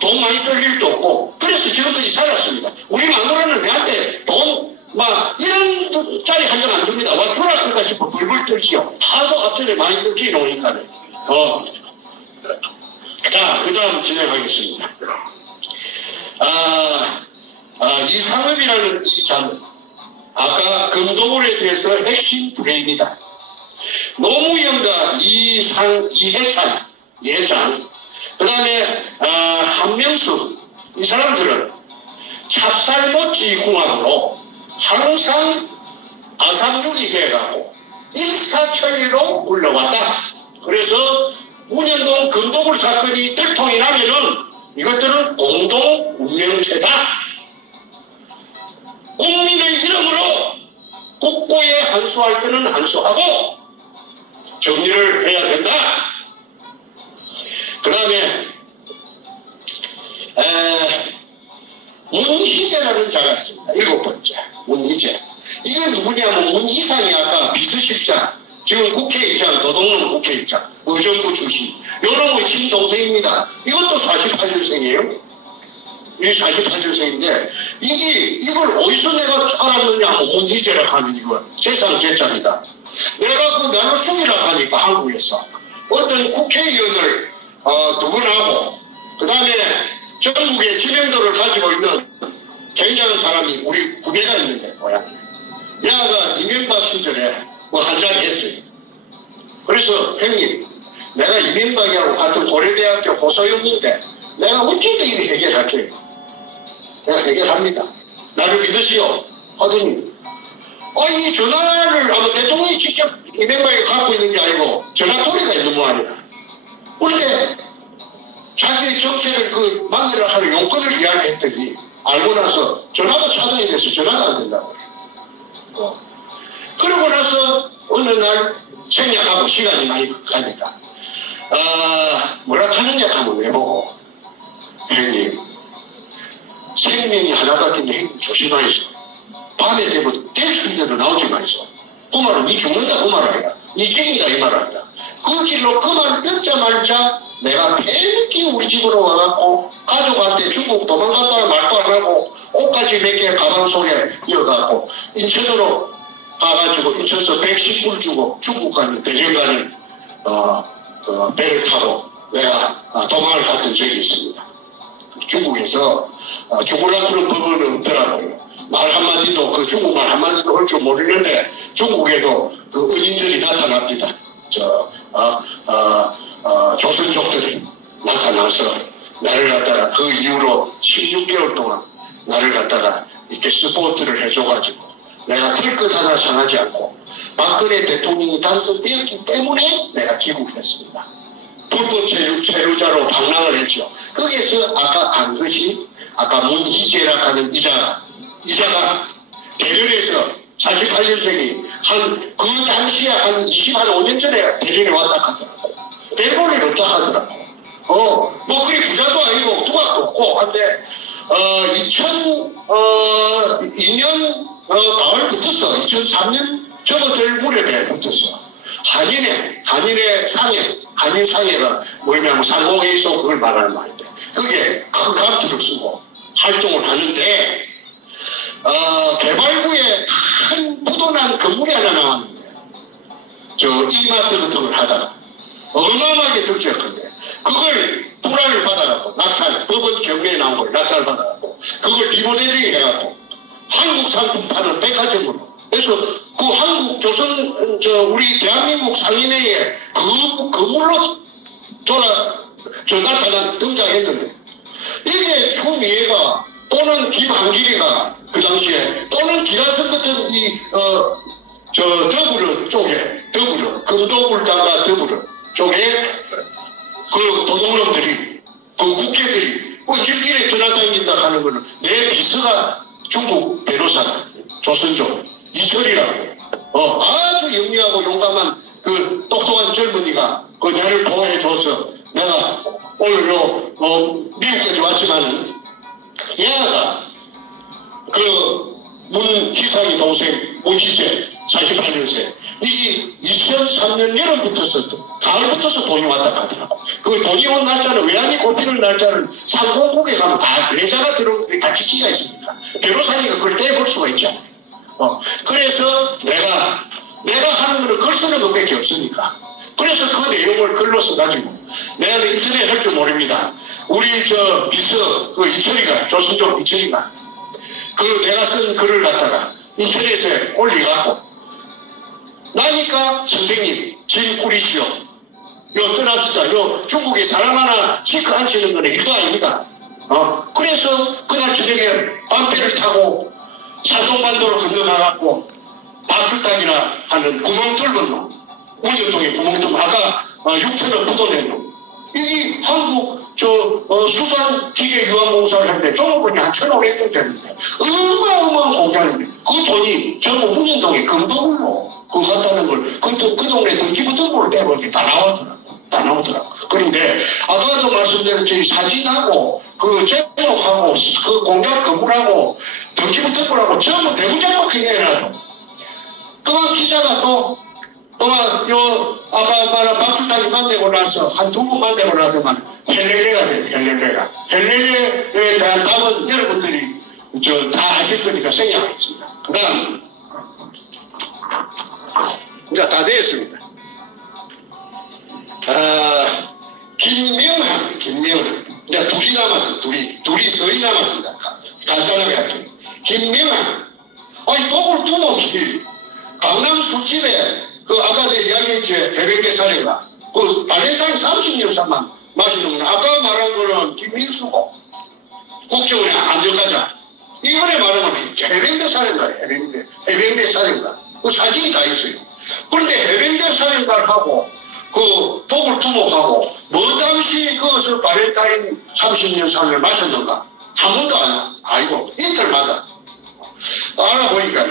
돈 많이 쓸 일도 없고 그래서 지금까지 살았습니다. 우리 마누라는 내한테 돈 이런 짜리 한 장 안 줍니다. 와 주라쓸까 싶어 불불 떨지요. 하도 앞전에 많이 뜯기 놓으니까. 자, 그 다음 진행하겠습니다. 이상업이라는 이 장, 아까 금도굴에 대해서 핵심 브레인이다. 노무현과 이해찬, 예장, 그 다음에 한명수, 이 사람들은 찹쌀모찌 궁합으로 항상 아삼육이 돼가고 일사천리로 굴러왔다. 그래서 문현동 금도굴 사건이 들통이 나면은 이것들은 공동 운명체다. 국민의 이름으로 국고에 한수할 때는 한수하고 정리를 해야 된다. 그 다음에 문희재라는 자가 있습니다. 7번째 문희재. 이게 누구냐면 문희상이 아까 비서실장, 지금 국회의장, 도둑놈 국회의장, 의정부 출신, 요놈의 친동생입니다. 이것도 48년생이에요. 이 48년생인데 이걸 어디서 내가 알았느냐 하면 문희재라 하면 이거 재상 제자입니다. 내가 그 나로 죽이라 하니까 한국에서 어떤 국회의원을 두 분하고 그 다음에 전국의知名도를 가지고 있는 굉장한 사람이 우리 구매가 있는데 고향에 야가 이명박 시절에 뭐 한자리 했어요. 그래서 형님 내가 이명박이하고 같은 고려대학교 고소였는데 내가 어쨌든 이거 해결할게요. 내가 해결합니다. 나를 믿으시오. 하더니 이 전화를 아마 대통령이 직접 이명박이 갖고 있는 게 아니고 전화토리가 있는 모양이다. 그런데 자기의 정체를 만나려 하는 용건을 이야기했더니 알고 나서 전화가 차단이 돼서 전화가 안 된다고. 그러고 나서 어느 날 생략하고 시간이 많이 가니까 뭐라 하느냐 하면 내보고 형님 생명이 하나밖에 형님 조심하이소. 밤에 되면 대수대로 나오지 마이소. 그 말은 니 죽는다 그 말 아니라 니 죽인다 이 말 아니라 그 길로 그 말 듣자마자 내가 팬기 우리 집으로 와갖고 가족한테 중국 도망간다는 말도 안 하고 옷까지 몇 개 가방 속에 이어갖고 인천으로 가가지고 인천서 110불 주고 중국 가는 대전 가는 배를 타고 내가 도망을 갔던 적이 있습니다. 중국에서 죽으라 그런 법은 없더라고요. 말 한마디도 중국말 한마디도 할 줄 모르는데 중국에도 은인들이 나타납니다. 조선족들이 나타나서 나를 갖다가 그 이후로 16개월 동안 나를 갖다가 이렇게 스포트를 해줘가지고 내가 털끝 하나 상하지 않고 박근혜 대통령이 당선되었기 때문에 내가 귀국을 했습니다. 불법 체류자로 방랑을 했죠. 거기에서 아까 안 것이 아까 문희재라 하는 이자가 대련에서 48년생이 그 당시에 한 25년 전에 대련에 왔다 하더라고. 벨볼이 없다 하더라고. 뭐 그리 부자도 아니고 두각도 없고 한데 2002년 가을부터서 2003년 접어들 무렵에 붙어서 한인 상해가 뭐냐면 상공회의소 그걸 말하는 말인데 그게 큰 감투를 쓰고 활동을 하는데 개발구에 큰 부도난 건물이 하나 나왔는데 이마트 같은 걸 하다가 어마어마하게 득지였건데 그걸 불안을 받아갖고 낙찰 법원 경매에 나온 걸 낙찰 받아갖고 그걸 리모델링 해갖고 한국 상품 파는 백화점으로 그래서 그 한국 조선 우리 대한민국 상인회에 그 건물로 나타난 등장했는데 이게 추미애가 또는 김한길이가 그 당시에 또는 기라성 같은 더불어 쪽에 금도불당과 더불어 쪽에 그 도둑놈들이 그 국회들이 어질길에 돌아다닌다 하는 거는 내 비서가 중국 변호사다. 조선족 이철이라고 아주 영리하고 용감한 그 똑똑한 젊은이가 그 나를 보호해줘서 내가 오늘 미국까지 왔지만은 얘가 그 문희상이 동생 문희재 48년생 이게 2003년 여름부터서 가을부터서 돈이 왔다 가더라고. 그 돈이 온 날짜는 외환이 꼽히는 날짜는 상공국에 가면 다 외자가 다 지키가 있습니다. 변호사니까 그걸 떼볼 수가 있잖아요. 그래서 내가 하는 거는 글 쓰는 것밖에 없으니까. 그래서 그 내용을 글로 써가지고 내가 인터넷 할 줄 모릅니다. 우리 비서 그 이철이가 조선족 이철이가 그 내가 쓴 글을 갖다가 인터넷에 올리갖고 나니까 선생님 짐 꾸리시오. 떠납시다. 중국에 사람 하나 치크 안 치는 거는 일도 아닙니다. 그래서 그날 저녁에 밤배를 타고 산동반도로 건너가갖고 박출당이라 하는 구멍 뚫은 놈 운전동에 구멍 뚫은 아까 6천원 부도낸 놈 이게 한국 수산기계유한공사를 했는데 종업원이 한 1,500명 되는데 어마어마한 공장인데 그 돈이 전부 운전동에 금도굴로 그거 갔다는 걸 그 동네 등기부 등본을 떼보니 다 나오더라고. 그런데 아까도 말씀드렸듯이 사진하고 그 제목하고 그 공장 건물하고 등기부 등본하고 전부 대문짝밖에 해놔도 그만 기자가 또 아까 말한 박출당이 만나고 나서 한 2번 만나고 나더만 헬렐레가 돼요. 헬렐레에 대한 답은 여러분들이 다 아실 거니까 생략하겠습니다. 그 다음 이제 다 되었습니다. 이제 둘이 남았어. 둘이 서이 남았습니다. 간단하게 할게요. 김명환. 아니, 독을 두목이 강남 술집에 그 아까 내가 이야기했지. 해병대 사례가. 그 발렌타인 30년사만 마시는 거는 아까 말한 거는 김민수고 국정원의 안전가자. 이번에 말하면 해병대 사례가 해병대 사례가. 그 사진이 다 있어요. 그런데 해병대 사례가하고 그 독을 두목하고 뭐 당시 그것을 발렌타인 30년산을 마셨는가? 한 번도 안 알고 이틀마다 알아보니까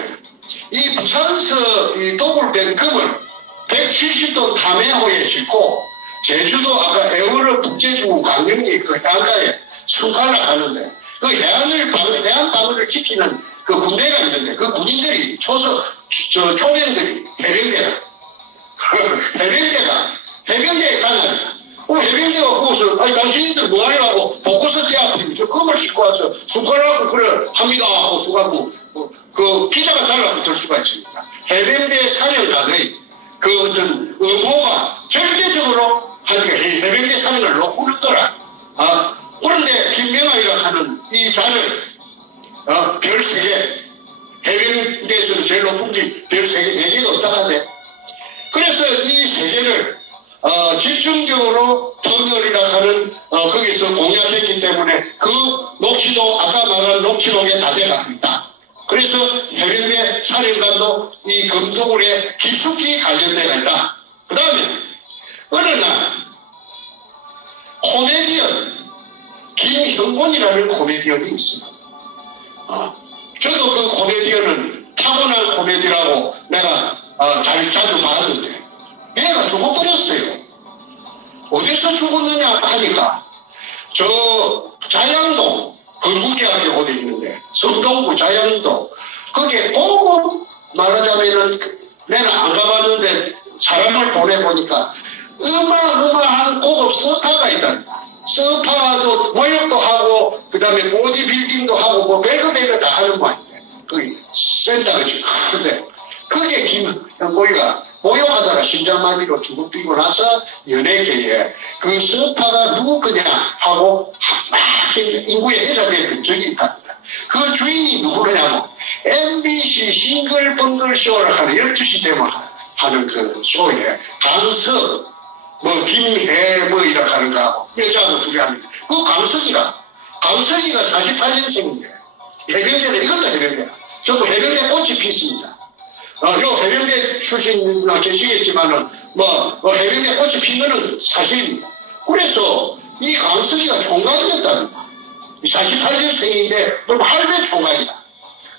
이 부산서 이 독을 된 금을 170톤 탐해호에 싣고 제주도 아까 에어로 북제중 강릉리 그 해안가에 순칼락하는데 그 해안 방어를 지키는 그 군대가 있는데 그 군인들이 초병들이 해병대에 가나니까 해병대가 거기서 아니 당신들 뭐 하려고 보고서 제 앞에 저 금을 싣고 와서 순칼락을 그래 합니다 하고 수가고 그 기자가 달라붙을 수가 있습니다. 해병대 사령관의 그 어떤 의무가 절대적으로 하니까 해병대 사령을 놓고 있더라. 그런데 김명환이가 하는 이 자를 별 3개 해병대에서는 제일 높은 게 별 3개 4개가 없다 하네. 그래서 이 3개를 집중적으로 터널이라 하는 거기서 공략했기 때문에 그 녹취록 아까 말한 녹취록에 다 돼갑니다. 그래서 해병대 사령관도 이 금독울에 깊숙이 관련되어 있다. 그 다음에 어느 날 코미디언 김형곤이라는 코미디언이 있습니다. 저도 그 코미디언은 타고난 코미디라고 내가 자주 봤는데 얘가 죽어버렸어요. 어디서 죽었느냐 하니까 저 자양동 건국대학교 어디 있는데 성동구 자양동 거기에 고급 말하자면은 내가 안 가봤는데 사람을 보내보니까 어마어마한 고급 스파가 있답니다. 스파도 모욕도 하고 그 다음에 보디빌딩도 하고 뭐 별거 다 하는 모양인데 거기 센터가 지금 큰데 그게 김형곤이가 모욕하다가 심장마비로 죽어비고 나서 연예계에 그 스파가 누구 거냐 하고 막 인구에 회자됐던 적이 있답니다. 그 주인이 누구냐면 MBC 싱글벙글 쇼를 하는 12시 되면 하는 그 쇼에 강석 뭐 김해 뭐 이렇게 하는 거하고 여자하고 둘이 합니다. 그 강석이가 48년생인데 해병대는 이것도 해병대라. 저도 해병대 꽃이 피습니다. 요 해병대 출신 계시겠지만은 해병대 꽃이 핀 거는 사실입니다. 그래서 이 강석이가 총각이었답니다. 48년생인데 그럼 할배 총각이다.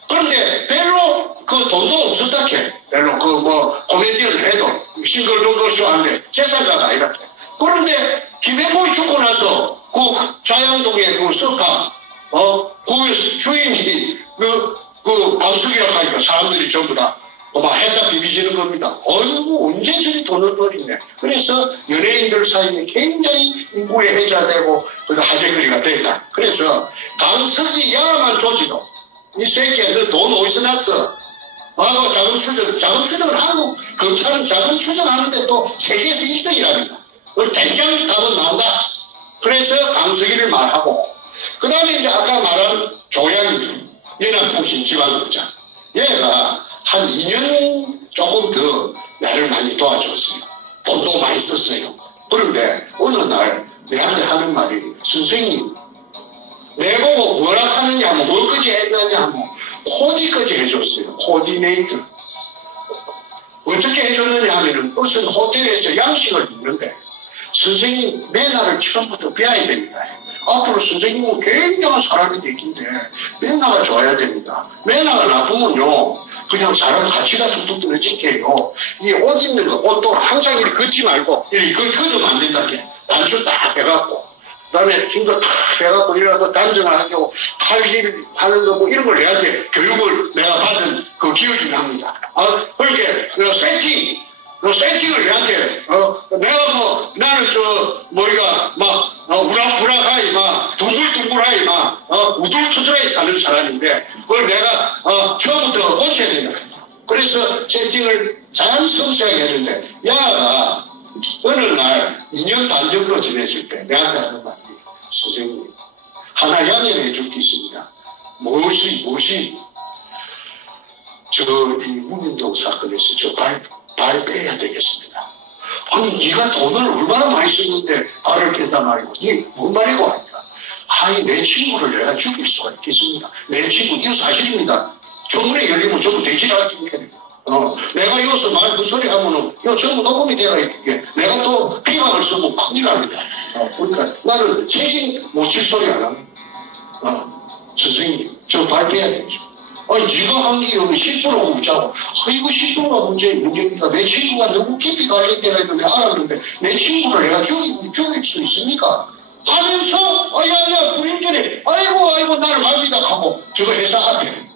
그런데 별로 그 돈도 없었다게 별로 그 코미디언을 해도 싱글벙글쇼 하는데 재산가가 이렇게. 그런데 김해곤이 죽고 나서 그 자양동의 그 스파 그 주인이 그 강석이라고 하니까 사람들이 전부 다 막 했다 비비지는 겁니다. 어이구 언제 저리 돈을 버리네. 그래서 연예인들 사이에 굉장히 인구에 회자되고 화제거리가 됐다. 그래서 강석이 야만 조지도 이 새끼야 너 돈 어디서 났어? 자금 추정을 하고 검찰은 자금 추정하는데 또 세계에서 1등이랍니다. 그걸 대장 답은 나온다. 그래서 강석이를 말하고 그 다음에 이제 아까 말한 조양이 연합통신 지방국장 얘가 한 2년 조금 더 나를 많이 도와줬어요. 돈도 많이 썼어요. 그런데 어느 날 내한테 하는 말이 선생님 내보고 뭐라 하느냐 하면 뭘까지 했느냐 하면 코디까지 해줬어요. 코디네이터. 어떻게 해줬느냐 하면은 무슨 호텔에서 양식을 먹는데 선생님 매너를 처음부터 배워야 됩니다. 앞으로 선생님은 굉장한 사람이 되긴데 매너가 좋아야 됩니다. 매너가 나쁘면요 그냥 사람 가치가 뚝뚝 떨어질게요. 이 옷 입는 거 옷도 항상 이렇게 걷지 말고 이렇게 걷으면 안 된다게 단추 딱 해갖고 그다음에 힘도 탁 해갖고 이러고 단정을 하고 칼질 하는 거 뭐 이런 걸 해야 돼. 교육을 내가 받은 그 기억이 납니다. 그렇게 세팅을 내한테 내가 나는 우락부락하이 둥글둥글하이 우둘투둘하이 사는 사람인데 그걸 내가 처음부터 고쳐야 된다. 그래서 세팅을 자연스럽게 했는데 야가 어느 날 2년 반 정도 지냈을 때 내한테 하는 말이 선생님, 하나 양해해 줄 게 있습니다. 무엇이 이 무민동 사건에서 저 발 빼야 되겠습니다. 아니 네가 돈을 얼마나 많이 썼는데 발을 뺀단 말이고, 이게 뭔 말이고 하니까, 아니 내 친구를 내가 죽일 수가 있겠습니까? 내 친구, 이거 사실입니다. 정문에 열리면 전부 되질 않겠네. 내가 여기서 말 그 소리 하면은 이거 전부 녹음이 되어 있게 내가 또 비방을 쓰고 큰일 납니다. 그러니까 나는 책임 못 질 소리 안 합니다. 선생님, 저 발 빼야 되죠. 아니 네가 한 게 여기 10%고 웃자고. 이거 10%가 문제입니다. 내 친구가 너무 깊이 갈릴 때가 있는데 알았는데 내 친구를 내가 죽일 수 있습니까? 하면서 야야 불인전에 아이고 나를 갑니다 하고 저 회사 앞에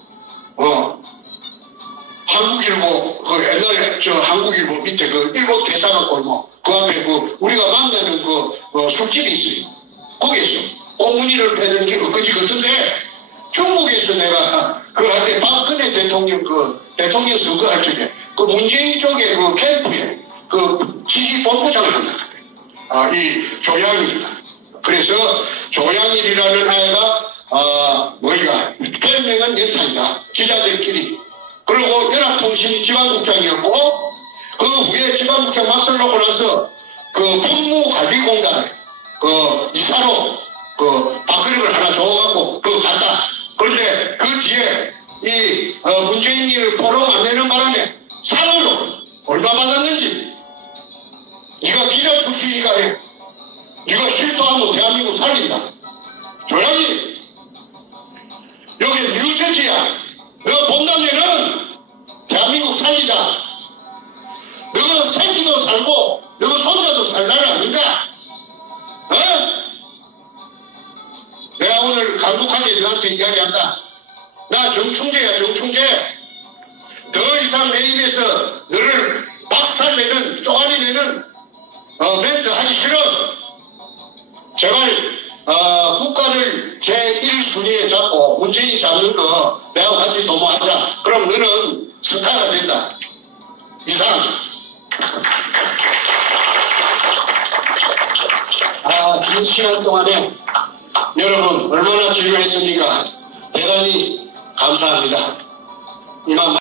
한국일보 그 옛날에 저 한국일보 밑에 그 일본 대사관 골목 그 앞에 그 우리가 만나는 그 술집이 있어요. 거기에서 꽁무니를 패는 게 엊그제 같은데 중국에서 내가 그 할 때 박근혜 대통령 대통령 선거할 적에 그 문재인 쪽에 그 캠프에 그 지휘본부장을 한다. 이 조양일. 그래서 조양일이라는 아이가 뭐이가 별명은 연탄이다. 기자들끼리. 그리고 연합통신 지방국장이었고 그 후에 지방국장 막설 놓고 나서 그 법무관리공단에 그 이사로 그 밥그릇을 하나 줘갖고 그거 갔다. 그런데 그 뒤에 이 문재인을 포럼 안 내는 바람에 사료로 얼마 받았는지 네가 기자 출신이니까 해. 네가 실토하면 대한민국 살린다. 조양이 여기 뉴저지야. 너 본다면은 대한민국 살리자. 너 새끼도 살고 너 손자도 살 나라 아닌가? 내가 오늘 간곡하게 너한테 이야기한다. 나 정충재야, 정충재. 더 이상 내 입에서 너를 박살내는 쪼가리내는 멘트 하기 싫어. 제발 국가를 제1순위에 잡고 문재인이 잡는 거 내가 같이 도모하자. 그럼 너는 스타가 된다. 이상. 긴 시간 동안에 여러분 얼마나 지루했습니까? 대단히 감사합니다. 이만